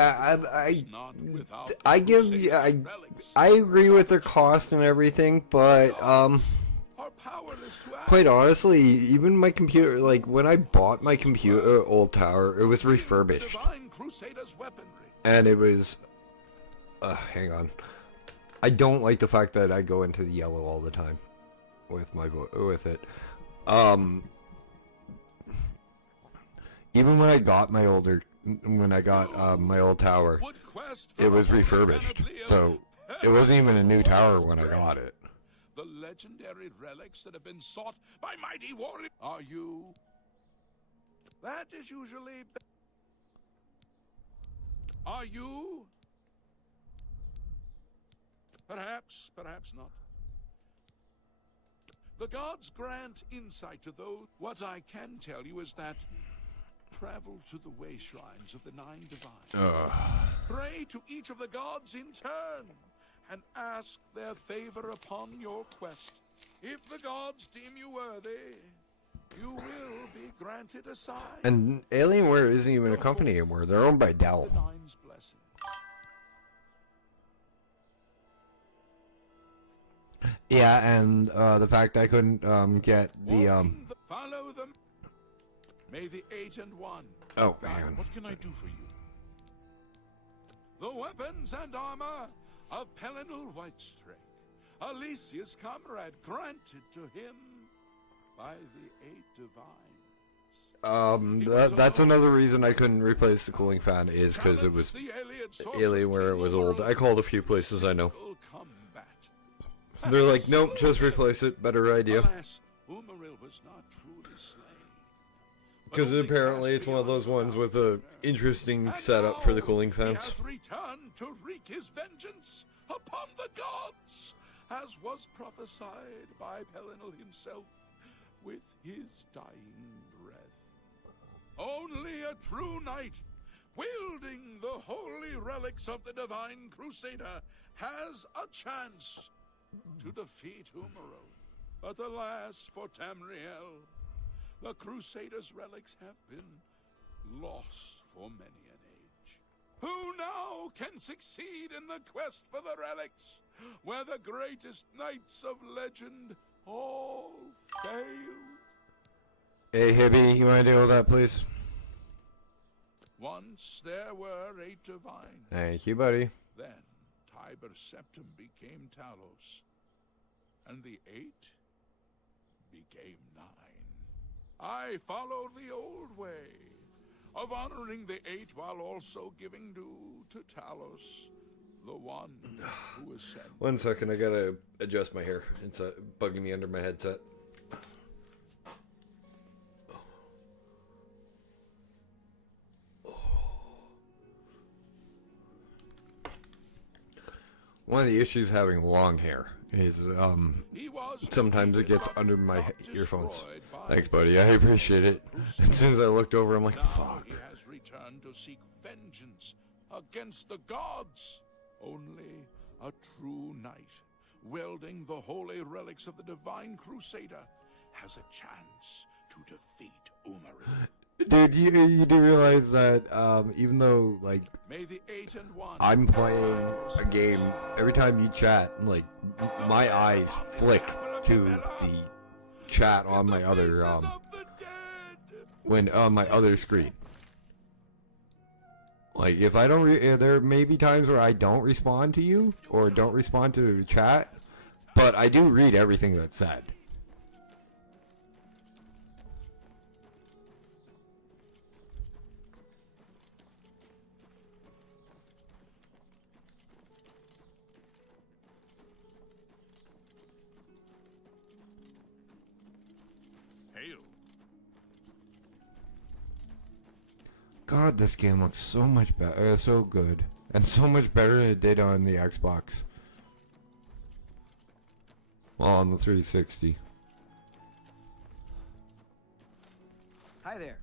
I agree with their cost and everything, but quite honestly, even my computer, like when I bought my computer old tower, it was refurbished, and it was hang on, I don't like the fact that I go into the yellow all the time with my with it. Even when I got my older. When I got my old tower, it was refurbished, so it wasn't even a new tower when I got it. The legendary relics that have been sought by mighty warriors. Are you? That is usually. Are you? Perhaps not. The gods grant insight to those. What I can tell you is that travel to the way shrines of the 9 divines. Pray to each of the gods in turn, and ask their favor upon your quest. If the gods deem you worthy, you will be granted a sign. And Alienware isn't even a company anymore. They're owned by Dell. The Nine's blessing. Yeah, and the fact I couldn't get the Follow them. May the 8 and 1. Oh man. What can I do for you? The weapons and armor of Pelinal Whitestrake, Alicia's comrade, granted to him by the 8 divines. That's another reason I couldn't replace the cooling fan is because it was Alienware. It was old. I called a few places I know. They're like, nope, just replace it. Better idea. Alas, Umaril was not truly slain. Because apparently it's one of those ones with a interesting setup for the cooling He fence. has returned to wreak his vengeance upon the gods, as was prophesied by Pelinal himself with his dying breath. Only a true knight, wielding the holy relics of the divine crusader, has a chance to defeat Umaril. But alas for Tamriel, the Crusaders' relics have been lost for many an age. Who now can succeed in the quest for the relics, where the greatest knights of legend all failed? Hey, Hibby, you want to deal with that, please? Once there were 8 divines. Thank you, buddy. Then Tiber Septim became Talos, and the 8 became 9. I followed the old way of honoring the 8 while also giving due to Talos, the one who was sent. 1 second, I gotta adjust my hair. It's bugging me under my headset. One of the issues having long hair is sometimes it gets under my earphones. Thanks, buddy. I appreciate it. As soon as I looked over, I'm like, fuck. He has returned to seek vengeance against the gods. Only a true knight, wielding the holy relics of the divine crusader, has a chance to defeat Umaril. Dude, you do realize that even though, like, May the 8 and 1 I'm playing a game, every time you chat, like, my eyes flick to the chat on my other, on my other screen. Like, if I don't, there may be times where I don't respond to you, or don't respond to the chat, but I do read everything that's said. God, this game looks so much better, so good, and so much better than it did on the Xbox. Well, on the 360. Hi there.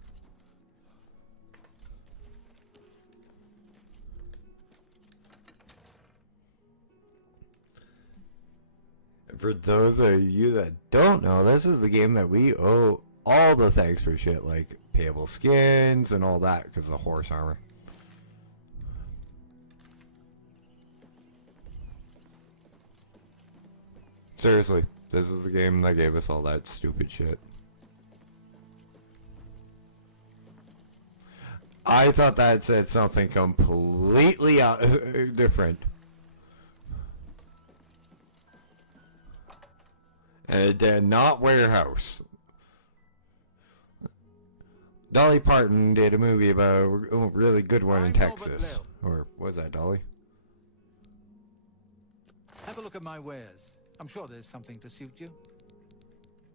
For those of you that don't know, this is the game that we owe all the thanks for shit, like payable skins and all that, because of the horse armor. Seriously, this is the game that gave us all that stupid shit. I thought that said something completely different. And it did not warehouse. Dolly Parton did a movie about a really good one in Texas. Or was that Dolly? Have a look at my wares. I'm sure there's something to suit you.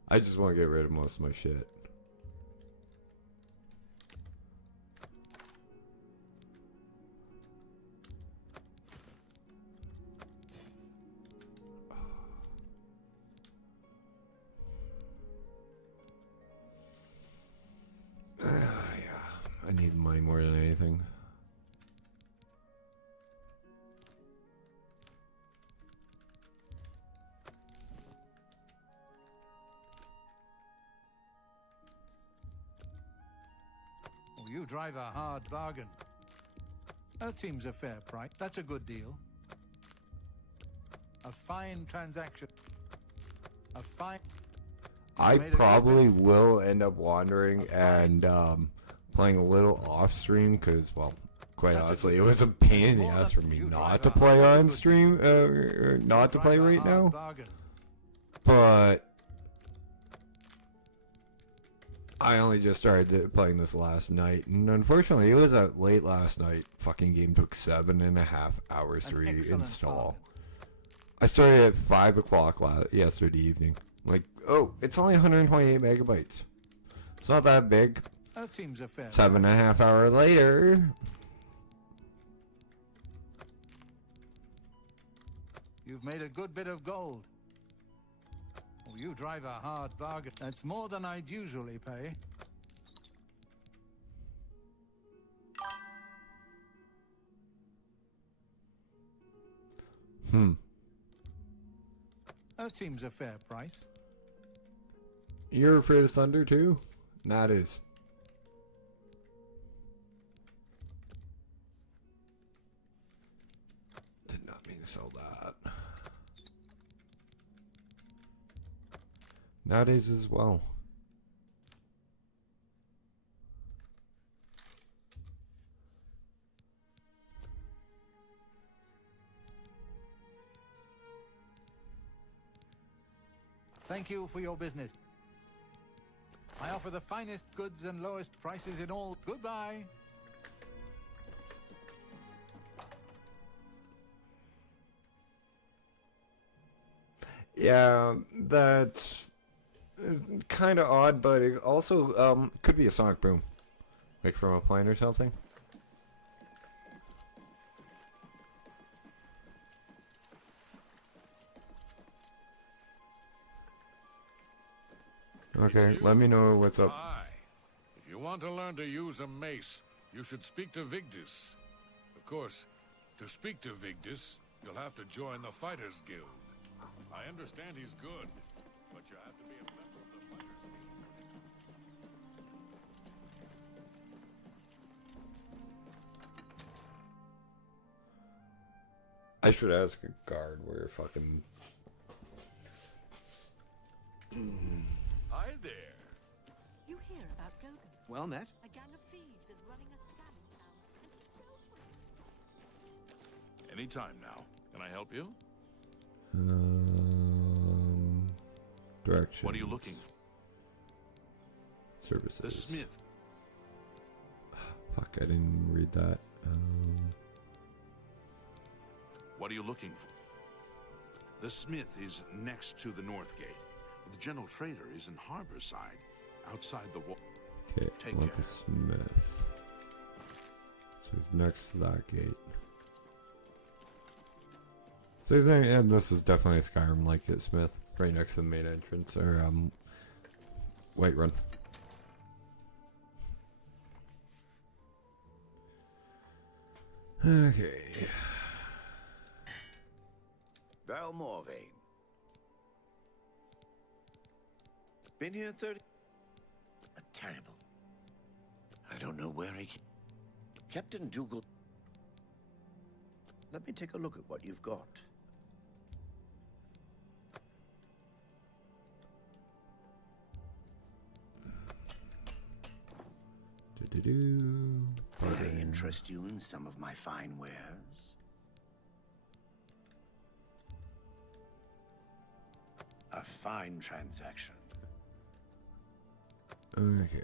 I just want to get rid of most of my shit. Oh, you drive a hard bargain. That seems a fair price. That's a good deal. A fine transaction. A fine... I probably will end up wandering and playing a little off stream because, well, quite honestly, it was a pain in the ass for me not to play on stream, or not to play right now. But I only just started playing this last night, and unfortunately, it was out late last night. Fucking game took 7.5 hours to reinstall. I started at 5 o'clock yesterday evening. Like, oh, it's only 128 megabytes. It's not that big. That seems a fair. 7.5 hours later. You've made a good bit of gold. Oh, you drive a hard bargain. That's more than I'd usually pay. That seems a fair price. You're afraid of thunder too? That is. Did not mean to sell that. Nowadays as well. Thank you for your business. I offer the finest goods and lowest prices in all. Goodbye. Yeah, that's kind of odd, but it also could be a sonic boom, like from a plane or something. Okay, let me know what's up. Hi. If you want to learn to use a mace, you should speak to Vigdis. Of course, to speak to Vigdis, you'll have to join the Fighters Guild. I understand he's good, but you have to be a member of the Fighters Guild. I should ask a guard where fucking... Hi there. You hear about Gogan? Well met. A gang of thieves is running a scam in town, and he fell for it. Anytime now. Can I help you? Direction. What are you looking for? Services. The smith. Fuck, I didn't read that. What are you looking for? The smith is next to the north gate. The general trader is in Harborside, outside the wall. Okay, Take I want care. the smith. So he's next to that gate. So he's there, and this is definitely a Skyrim-like smith, right next to the main entrance, or Whiterun. Okay. Balmorvane. Been here 30... terrible. I don't know where he... Captain Dougal... Let me take a look at what you've got. Will they interest you in some of my fine wares? A fine transaction. Okay.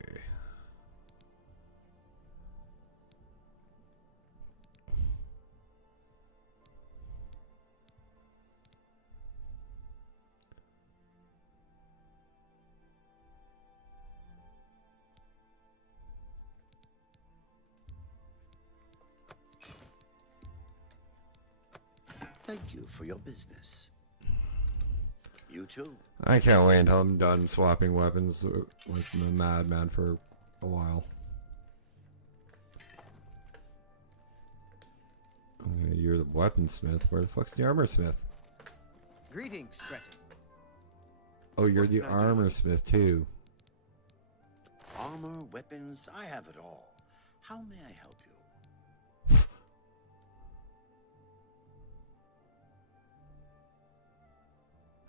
Thank you for your business. You too. I can't wait until I'm done swapping weapons with the madman for a while. Okay, you're the weaponsmith. Where the fuck's the armorsmith? Greetings, Breton. Oh, you're the armorsmith too. Armor, weapons, I have it all. How may I help you?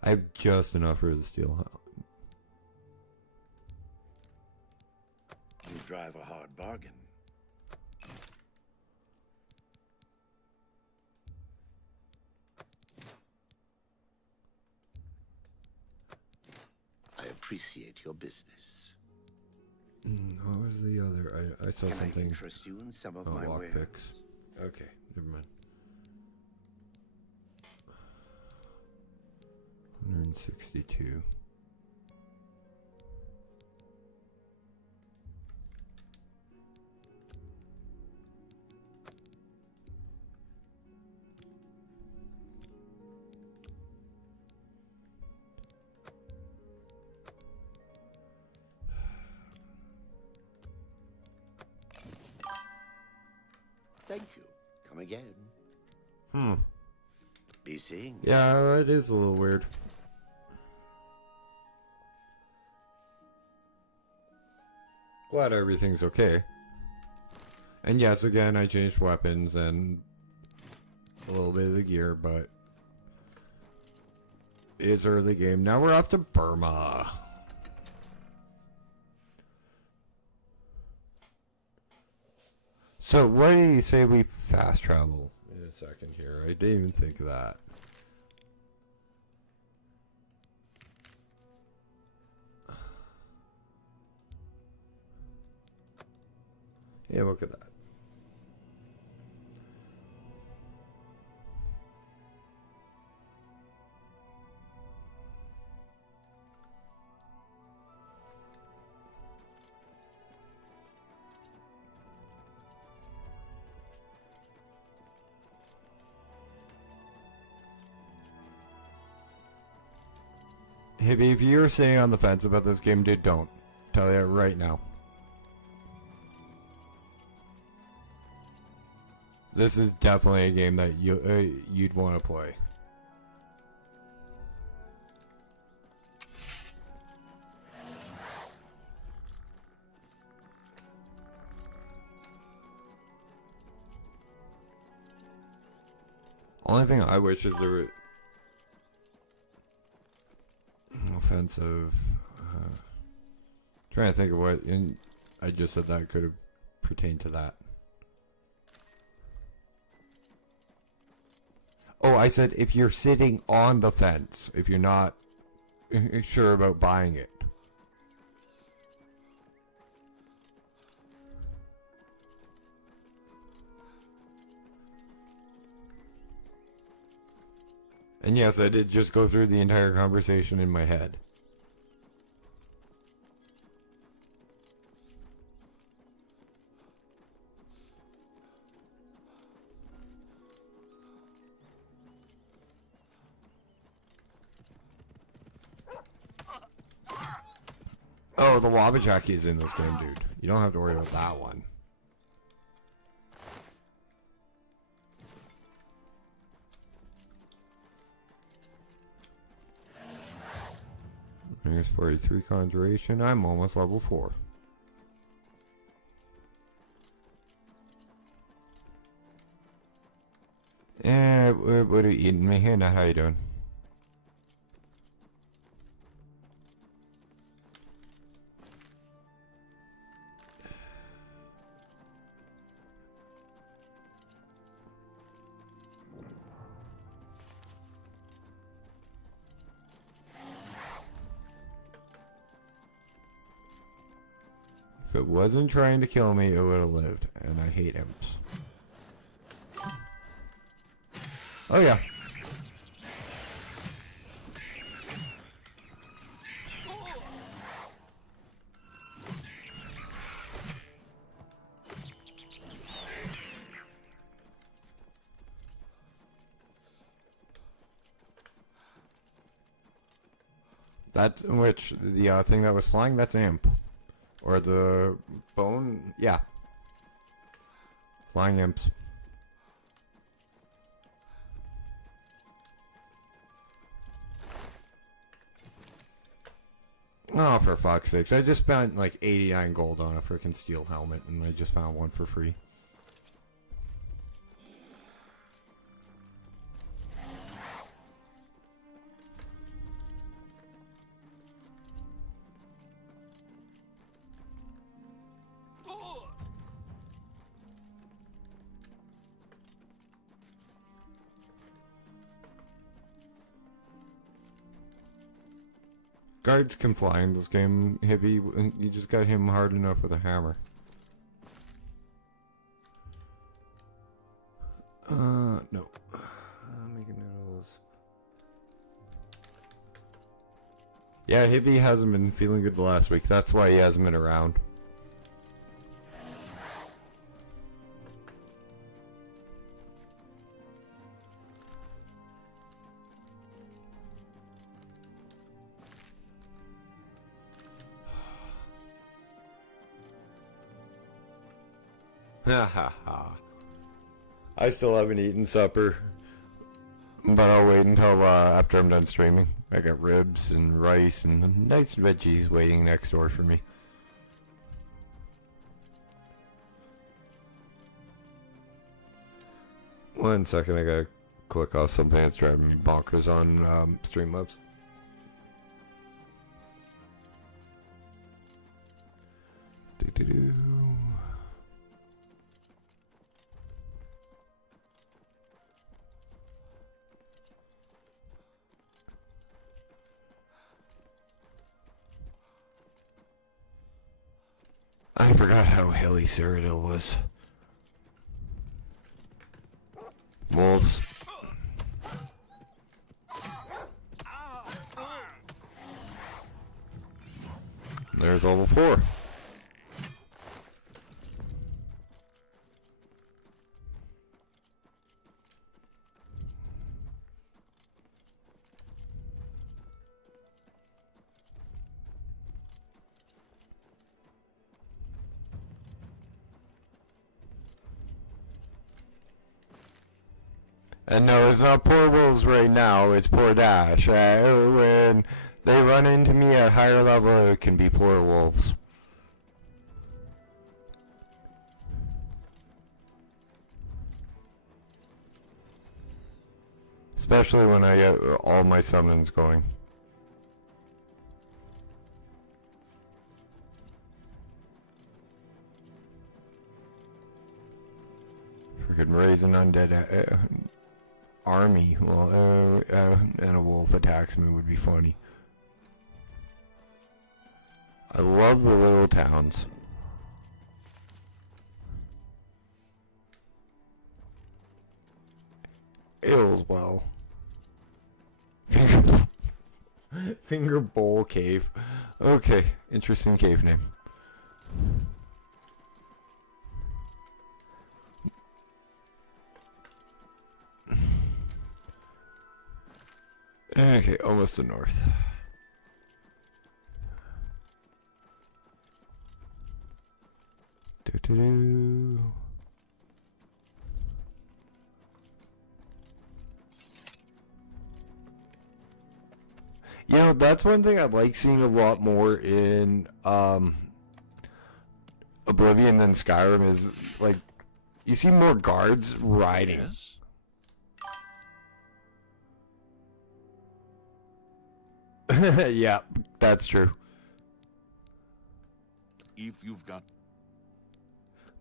I have just enough for the steel helmet. You drive a hard bargain. I appreciate your business. What was the other? I saw Can something. I interest you in some of my wares? Lockpicks. Okay, never mind. 162. Thank you. Come again. Be seeing. Yeah, it is a little weird. Glad everything's okay. And yes, again, I changed weapons and a little bit of the gear, but it's early game. Now we're off to Burma. So, what do you say we fast travel in a second here? I didn't even think of that. Yeah, look at that. Hippie, if you're sitting on the fence about this game, dude, don't. Tell you right now. This is definitely a game that you'd want to play. Only thing I wish is there were offensive. Trying to think of what I just said that could have pertained to that. Oh, I said if you're sitting on the fence, if you're not sure about buying it. And yes, I did just go through the entire conversation in my head. Oh, the Wabajaki is in this game, dude. You don't have to worry about that one. There's 43 conjuration. I'm almost level 4. What are you eating me here? Now, how you doing? If it wasn't trying to kill me, it would have lived. And I hate imps. Oh yeah. That's which the thing that was flying, that's imp. Or the bone, yeah. Flying imps. Oh, for fuck's sakes. I just spent like 89 gold on a freaking steel helmet, and I just found one for free. Guards can fly in this game, Hippie. You just got him hard enough with a hammer. No. Making noodles. Yeah, Hippie hasn't been feeling good the last week. That's why he hasn't been around. Ha ha ha. I still haven't eaten supper, but I'll wait until after I'm done streaming. I got ribs and rice and nice veggies waiting next door for me. One second, I gotta click off something that's driving me bonkers on Streamlabs. Do-do-do. I forgot how hilly Cyrodiil was. Wolves. There's level 4. And no, it's not poor wolves right now, it's poor Dash. When they run into me at higher level, it can be poor wolves. Especially when I get all my summons going. Freaking raise an undead army, well, and a wolf attacks me would be funny. I love the little towns. Ayleswell. Finger Bowl Cave. Okay, interesting cave name. Okay, almost to north. Do-do-do. You know, that's one thing I like seeing a lot more in Oblivion than Skyrim is, like, you see more guards riding. Yes? Yeah, that's true. If you've got...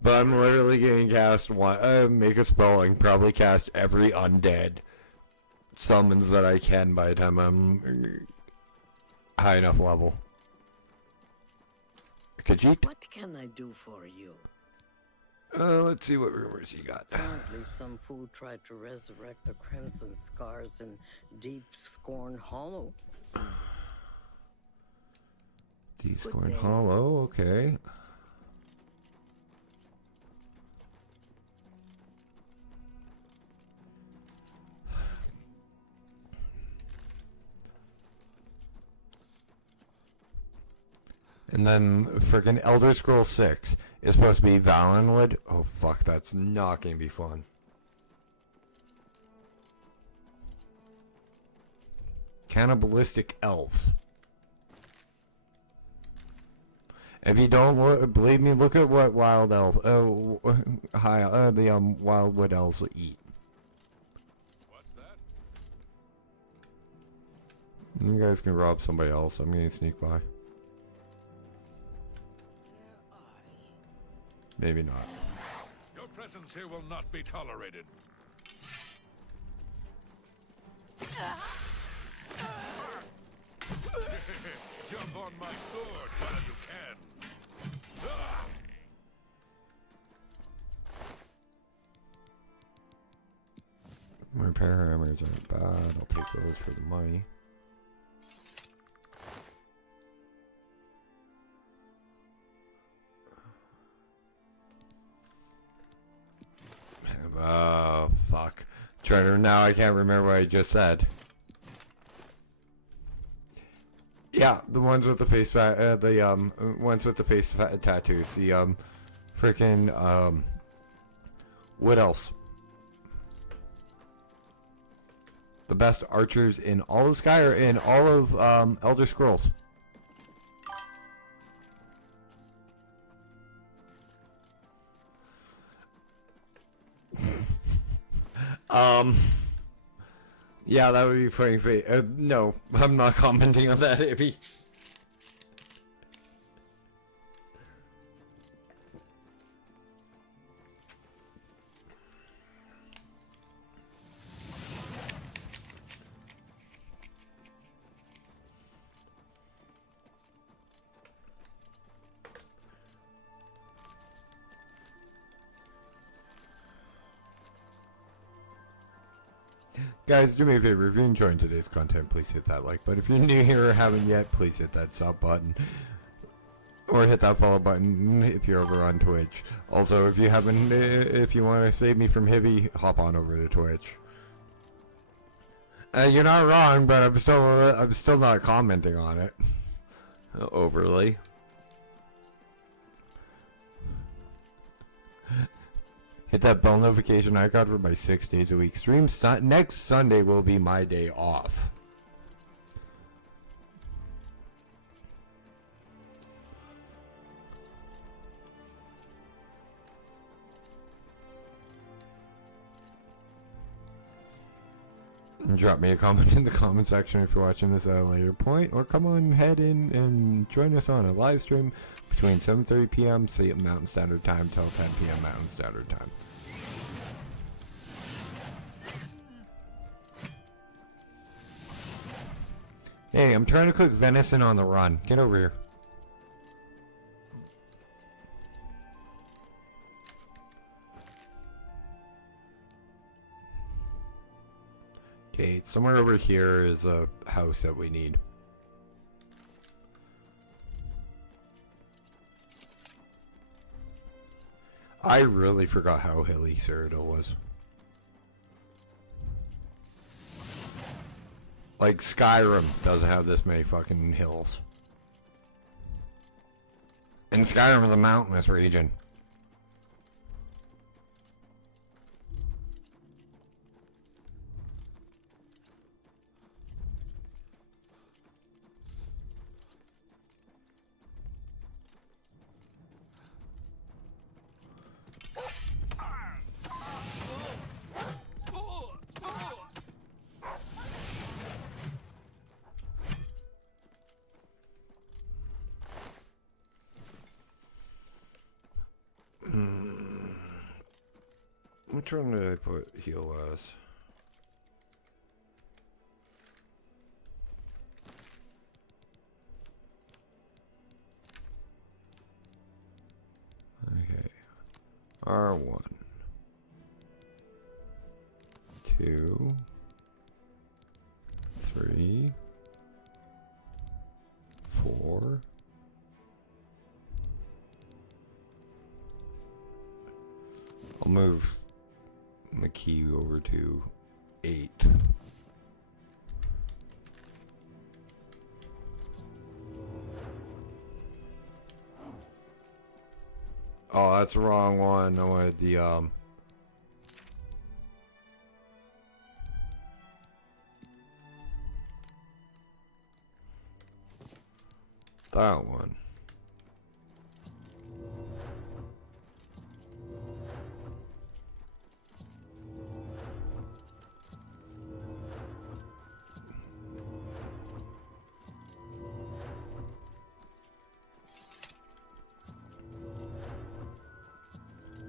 But I'm literally getting cast one, make a spell and probably cast every undead summons that I can by the time I'm high enough level. Khajiit? What can I do for you? Let's see what rumors you got. Apparently some fool tried to resurrect the Crimson Scars in Deep Scorn Hollow. Deep Scorn Hollow, okay. And then friggin' Elder Scrolls 6 is supposed to be Valenwood. Oh fuck, that's not gonna be fun. Cannibalistic elves. If you don't believe me, look at what wild elf, the wild wood elves will eat. What's that? You guys can rob somebody else. I'm gonna sneak by. Maybe not. Your presence here will not be tolerated. Jump on my sword while you can. Repair hammers aren't bad. I'll take those for the money. Oh, fuck. Now I can't remember what I just said. Yeah, the ones with the face ones with the face tattoos. The, freaking, wood elves. The best archers in all of Sky or in all of, Elder Scrolls. Yeah, that would be funny. No, I'm not commenting on that, Ivy. Guys, do me a favor, if you're enjoying today's content, please hit that like button. If you're new here or haven't yet, please hit that sub button. Or hit that follow button if you're over on Twitch. Also, if you haven't, if you want to save me from Hibby, hop on over to Twitch. You're not wrong, but I'm still not commenting on it. Overly. Hit that bell notification icon for my 6 days a week stream. Next Sunday will be my day off. Drop me a comment in the comment section if you're watching this at a later point, or come on ahead and join us on a live stream between 7:30 p.m. Mountain Standard Time till 10 p.m. Mountain Standard Time. Hey, I'm trying to cook venison on the run. Get over here. Okay, somewhere over here is a house that we need. I really forgot how hilly Cyrodiil was. Like, Skyrim doesn't have this many fucking hills. And Skyrim is a mountainous region. Which one did I put heal as? Okay. R1. 2. 3. 4. I'll move the key over to 8. Oh, that's the wrong one. I wanted the that one.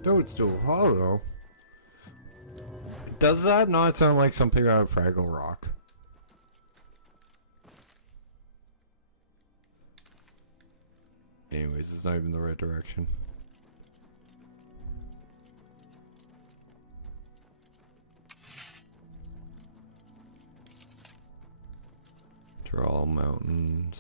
Toadstool Hollow? Does that not sound like something out of Fraggle Rock? Anyways, it's not even the right direction. Draw mountains.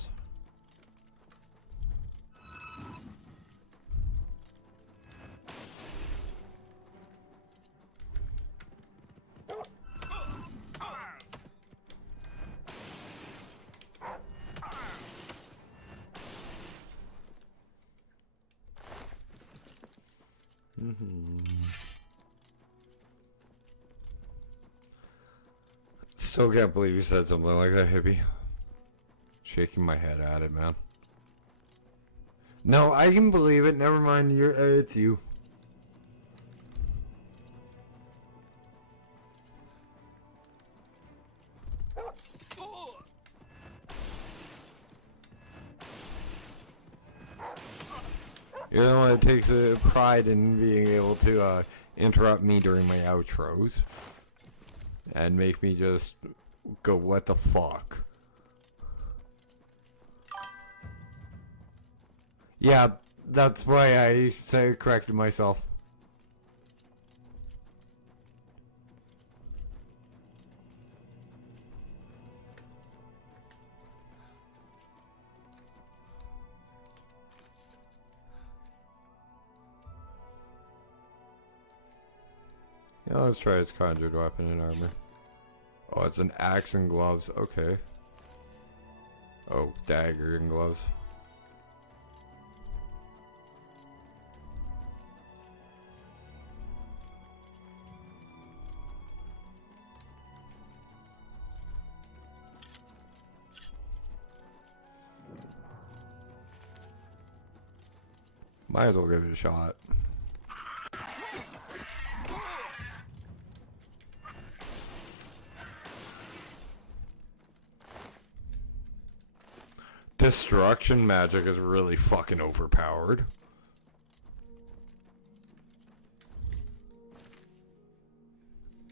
Still can't believe you said something like that, hippie. Shaking my head at it, man. No, I can believe it. Never mind. It's you. You're the one that takes pride in being able to interrupt me during my outros. And make me just go, what the fuck? Yeah, that's why I corrected myself. Yeah, let's try its conjured weapon and armor. Oh, it's an axe and gloves. Okay. Oh, dagger and gloves. Might as well give it a shot. Destruction magic is really fucking overpowered.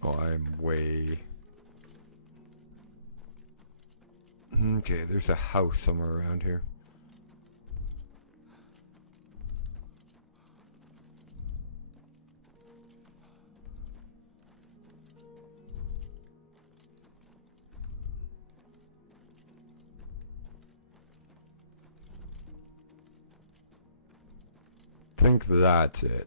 Oh, I'm way... Okay, there's a house somewhere around here. I think that's it.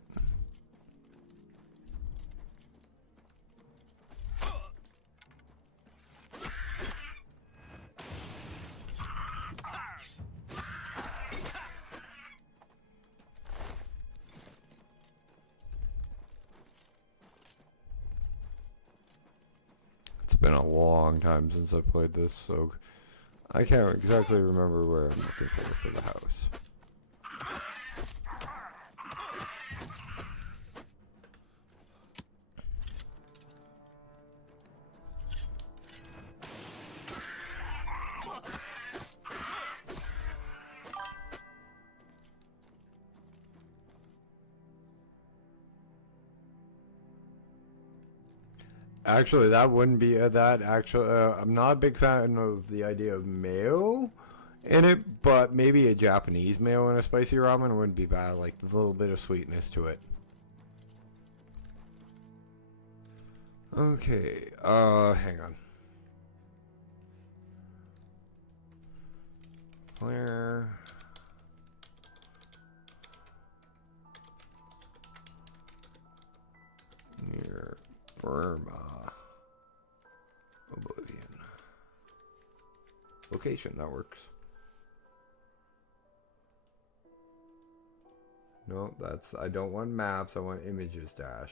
It's been a long time since I played this, so I can't exactly remember where I'm looking for the house. Actually, that wouldn't be that. Actually, I'm not a big fan of the idea of mayo in it, but maybe a Japanese mayo in a spicy ramen wouldn't be bad. Like, there's a little bit of sweetness to it. Okay, hang on. Where? Near Burma. Oblivion. Location, that works. No, that's... I don't want maps, I want images dash.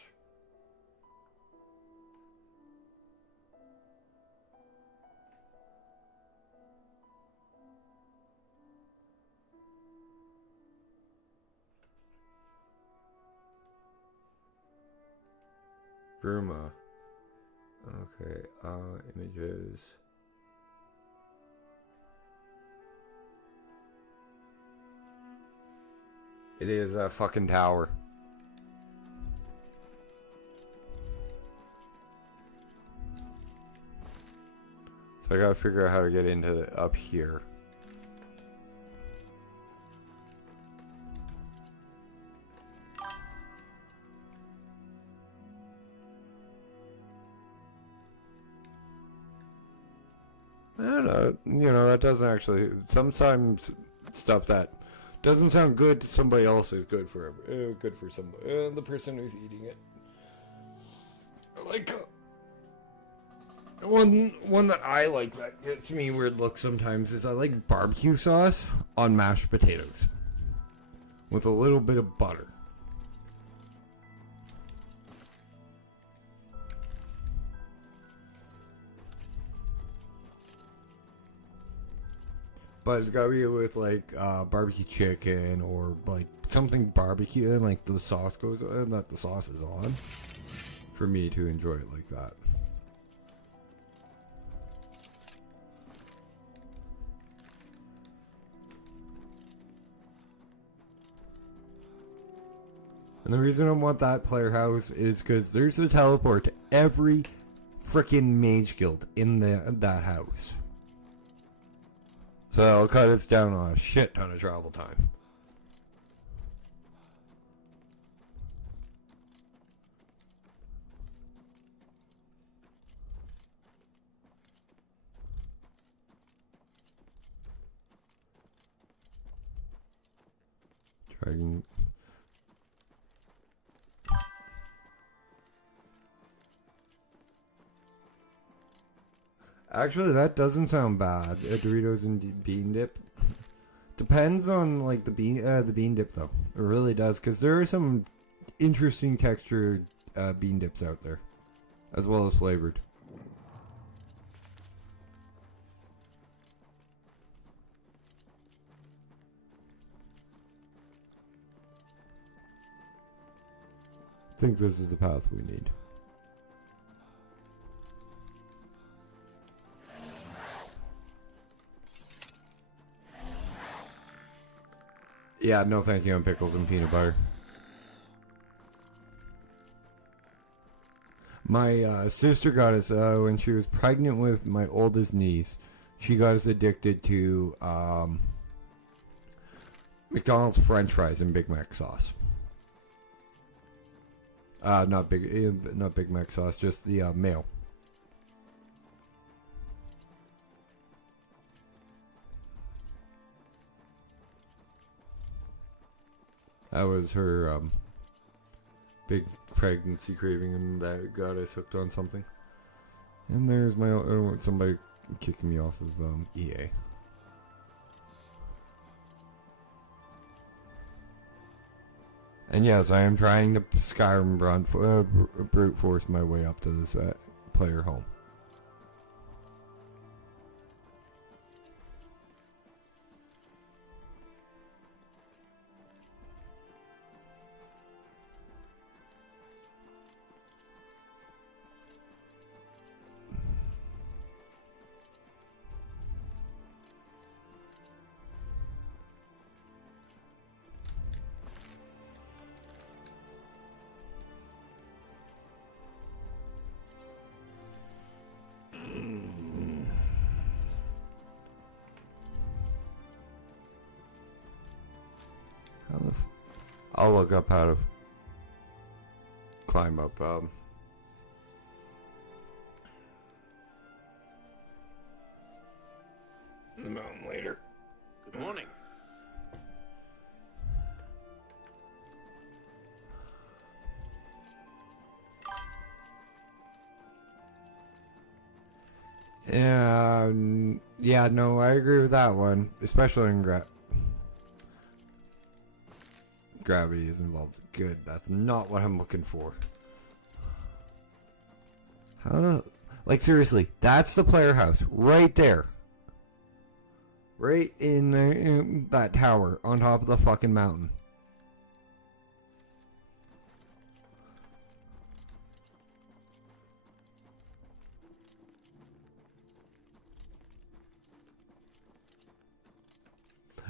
Burma. Okay, images. It is a fucking tower. So I gotta figure out how to get into up here. I don't know, you know, that doesn't actually, sometimes stuff that doesn't sound good to somebody else is good for somebody, the person who's eating it. Like, one that I like that gets me weird look sometimes is I like barbecue sauce on mashed potatoes with a little bit of butter. But it's gotta be with like barbecue chicken or like something barbecue and like the sauce goes on, that the sauce is on, for me to enjoy it like that. And the reason I want that player house is because there's the teleport to every freaking mage guild in that house. So it'll cut us down on a shit ton of travel time. Dragon. Actually, that doesn't sound bad. Doritos and bean dip. Depends on like the bean dip though. It really does, because there are some interesting textured bean dips out there, as well as flavored. I think this is the path we need. Yeah, no thank you on pickles and peanut butter. My sister got us, when she was pregnant with my oldest niece, she got us addicted to McDonald's French fries and Big Mac sauce. Not Big Mac sauce, just the mayo. That was her big pregnancy craving, and that got us hooked on something. And there's my somebody kicking me off of EA. And yes, I am trying to Skyrim brute force my way up to this player home. I'll look up how to climb up. The mountain later. Good morning. Yeah, no, I agree with that one, especially in gravity is involved. Good, that's not what I'm looking for. Like seriously, that's the player house right there. Right in that tower on top of the fucking mountain.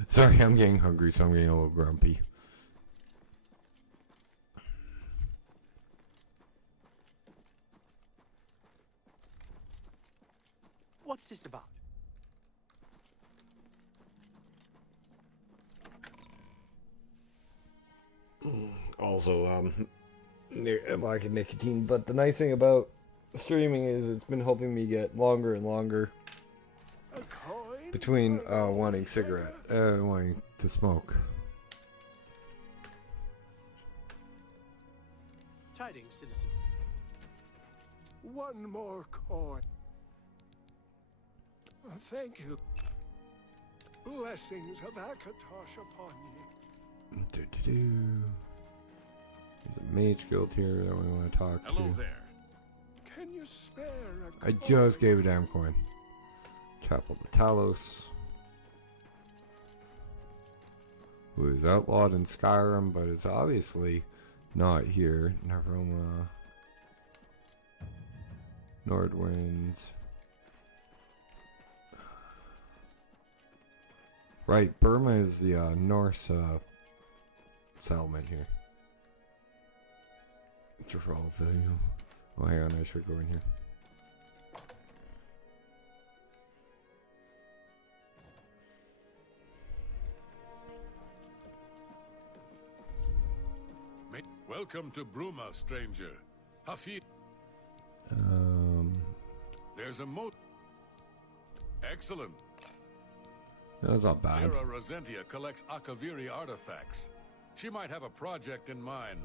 Sorry, I'm getting hungry, so I'm getting a little grumpy. What's this about? Also, lack of nicotine. But the nice thing about streaming is it's been helping me get longer and longer between wanting to smoke. Tidings, citizen. One more coin. Thank you. Blessings of Akatosh upon you. There's a mage guild here that we want to talk to. Hello there. Can you spare a I just gave a damn coin. Chapel to Talos. Who is outlawed in Skyrim, but it's obviously not here. Neveroma. Nordwind. Right, Burma is the Norse settlement here. Cyrodiil. Oh, hang on, I should go in here. Welcome to Bruma, stranger. Hafid. There's a moat. Excellent. That's not bad. Mira Rosentia collects Akaviri artifacts. She might have a project in mind.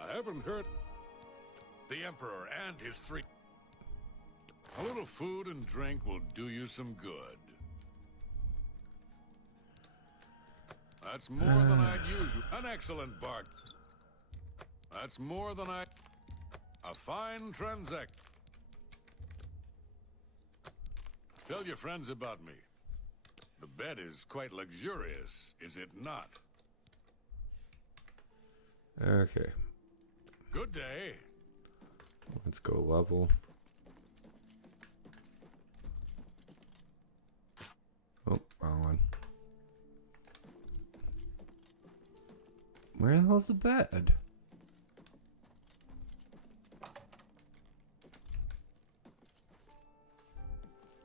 I haven't heard. The Emperor and his three. A little food and drink will do you some good. That's more than I'd usually. An excellent bark. That's more than I. A fine transact. Tell your friends about me. The bed is quite luxurious, is it not? Okay. Good day. Let's go level. Oh, wrong one. Where the hell's the bed?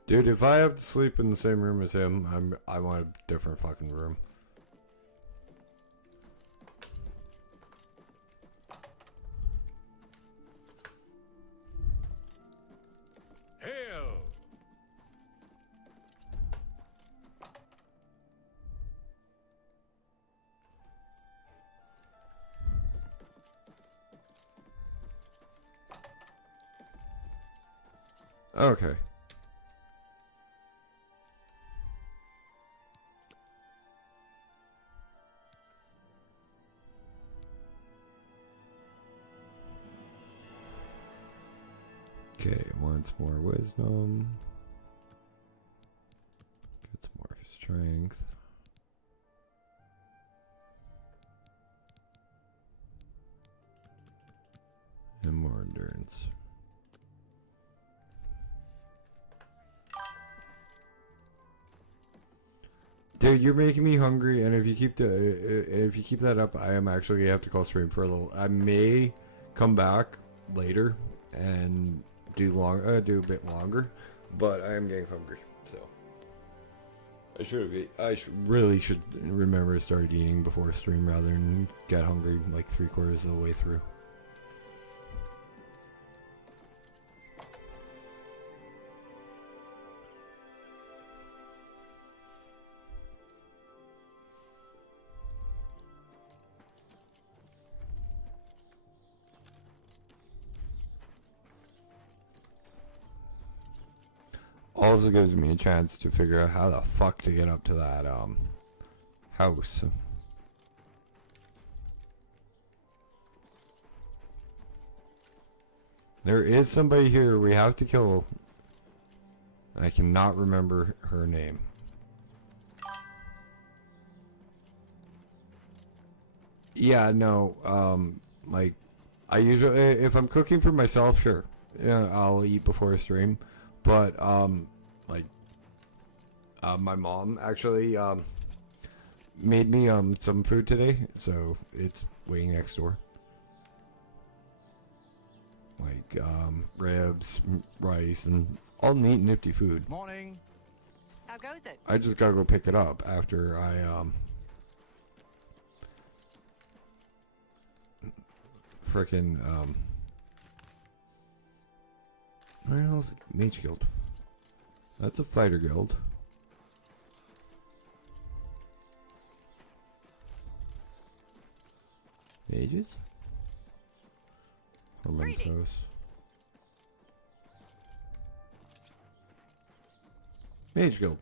Dude, if I have to sleep in the same room as him, I want a different fucking room. Hail! Okay. Okay, wants more wisdom. Gets more strength. And more endurance. Dude, you're making me hungry, and if you keep that up, I am actually gonna have to call stream for a little. I may come back later and do a bit longer, but I am getting hungry, so I really should remember to start eating before stream rather than get hungry like 3/4 of the way through. Also gives me a chance to figure out how the fuck to get up to that house. There is somebody here we have to kill. I cannot remember her name. Yeah, no, like, I usually, if I'm cooking for myself, sure, yeah, I'll eat before a stream. But, like, my mom actually, made me, some food today, so it's waiting next door. Like, ribs, rice, and all neat, nifty food. Morning. How goes it? I just gotta go pick it up after I frickin' where the hell's Mage Guild? That's a fighter guild. Mages? Mementos. Mage Guild.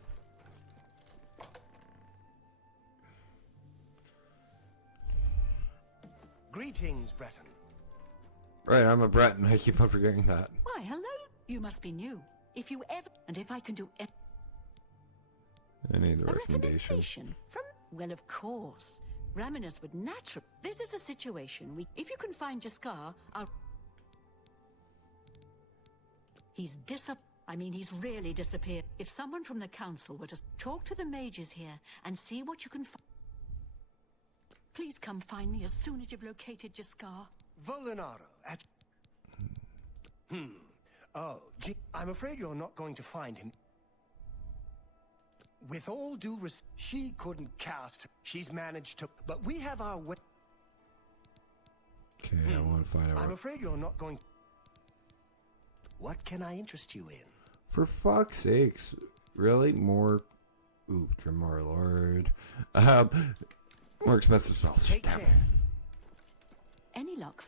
Greetings, Breton. Right, I'm a Breton. I keep on forgetting that. Why, hello. You must be new. If you ever... And if I can do... Any other A recommendation? recommendation from... Well, of course. Raminus would naturally... This is a situation we... If you can find Jaskar, I'll... He's he's really disappeared. If someone from the council were to talk to the mages here and see what you can find... Please come find me as soon as you've located Jaskar. Volinaro at... Oh, gee, I'm afraid you're not going to find him. With all due respect, she couldn't cast. She's managed to... But we have our way... Okay, I want to find out. I'm afraid you're not going... What can I interest you in? For fuck's sakes. Really? More... Ooh, Dremar Lord. More expensive spells. Take Damn. care. Any luck?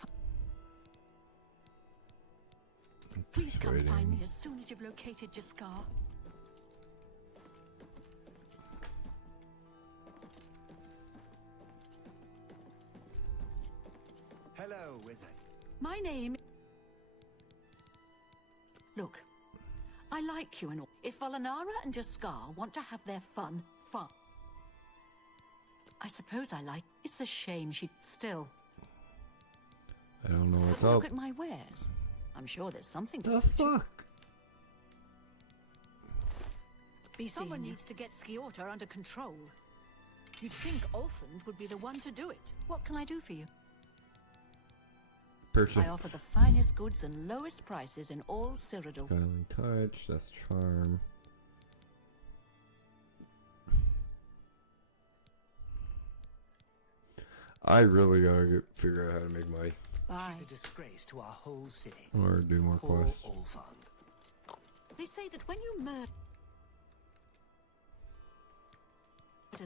Please come find me as soon as you've located Jaskar. Hello, wizard. My name... Look, I like you and all. If Volinara and Jaskar want to have their fun. I suppose I like... It's a shame she... Still. I don't know what's Look up. at my wares. I'm sure there's something to The suit you. fuck? Someone needs to get Skiorta under control. You'd think Olfand would be the one to do it. What can I do for you? Person. I offer the finest goods and lowest prices in all Cyrodiil. Guiling touch. That's charm. I really gotta figure out how to make money. She's a disgrace to our whole city. Or do more Poor quests. Olfand. They say that when you murder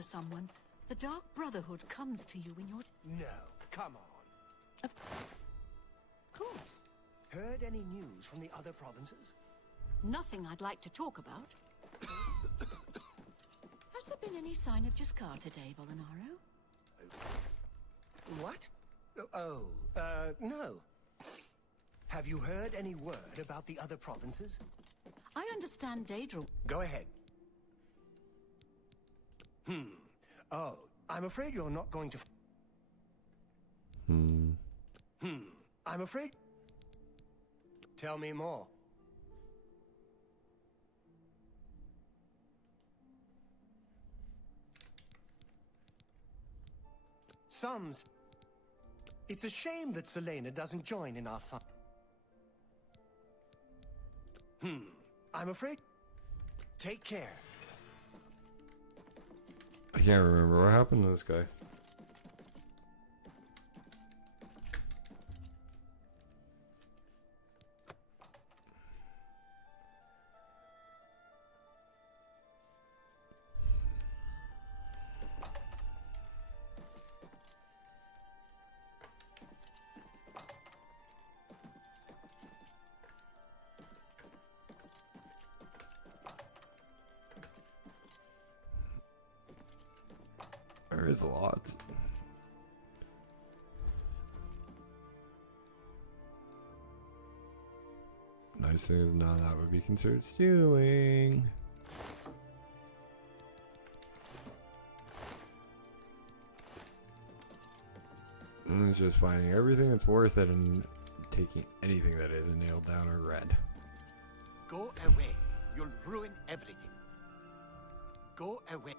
someone, the Dark Brotherhood comes to you in your... No, come on. Of course. Heard any news from the other provinces? Nothing I'd like to talk about. Has there been any sign of Jaskar today, Volinaro? What? No. Have you heard any word about the other provinces? I understand Daedra... Go ahead. Oh, I'm afraid you're not going to... I'm afraid... Tell me more. It's a shame that Selena doesn't join in our fun. I'm afraid... Take care. I can't remember what happened to this guy. There is a lot. Nice thing is none of that would be considered stealing. And it's just finding everything that's worth it and taking anything that isn't nailed down or red. Go away. You'll ruin everything. Go away.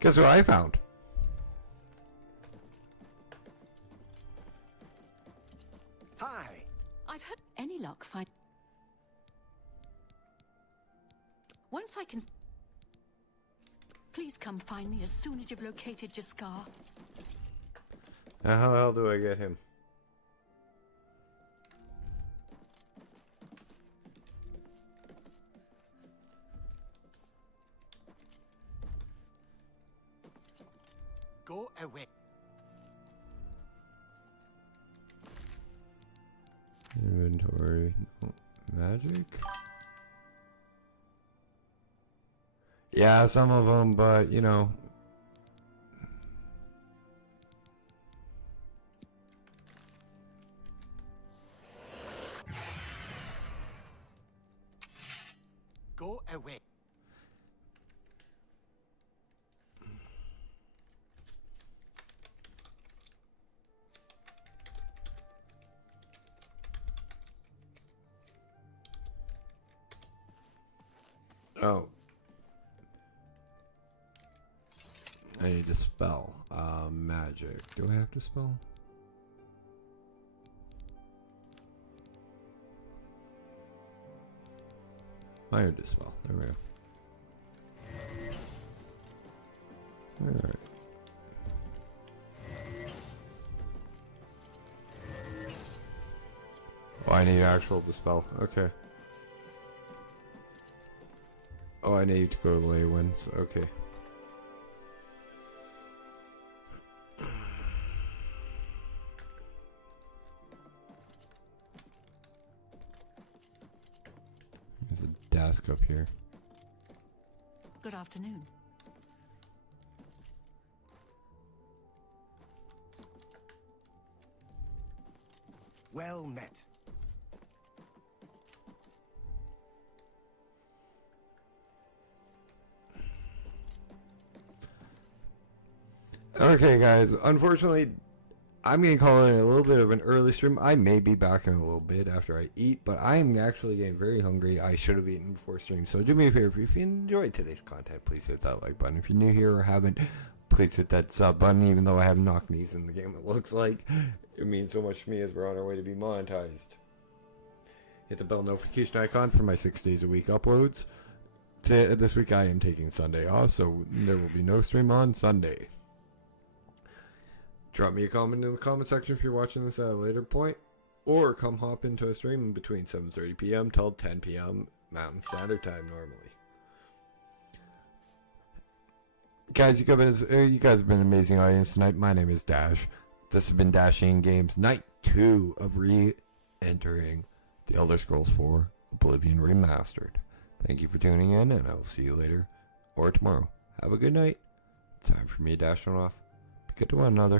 Guess what I found? Hi. I've had any luck find. Once I can. Please come find me as soon as you've located Jaskar. Now how the hell do I get him? Go away. Inventory. No. Magic? Yeah, some of them, but you know. Go away. Oh. I need to spell. Magic. Do I have to spell? I need to spell. There we go. Alright. Oh, I need actual dispel. Okay. Oh, I need to go to the lay winds. Okay. There's a desk up here. Good afternoon. Well met. Okay, guys. Unfortunately, I'm going to call it a little bit of an early stream. I may be back in a little bit after I eat, but I'm actually getting very hungry. I should have eaten before stream. So do me a favor. If you enjoyed today's content, please hit that like button. If you're new here or haven't, please hit that sub button. Even though I have knock knees in the game, it looks like it means so much to me as we're on our way to be monetized. Hit the bell notification icon for my 6 days a week uploads. This week I am taking Sunday off, so there will be no stream on Sunday. Drop me a comment in the comment section if you're watching this at a later point, or come hop into a stream between 7:30 p.m. till 10 p.m. Mountain Standard Time normally. Guys, you guys have been an amazing audience tonight. My name is Dash. This has been Dashing Games Night 2 of re-entering The Elder Scrolls 4 Oblivion Remastered. Thank you for tuning in, and I will see you later or tomorrow. Have a good night. Time for me to dash on off. Be good to one another.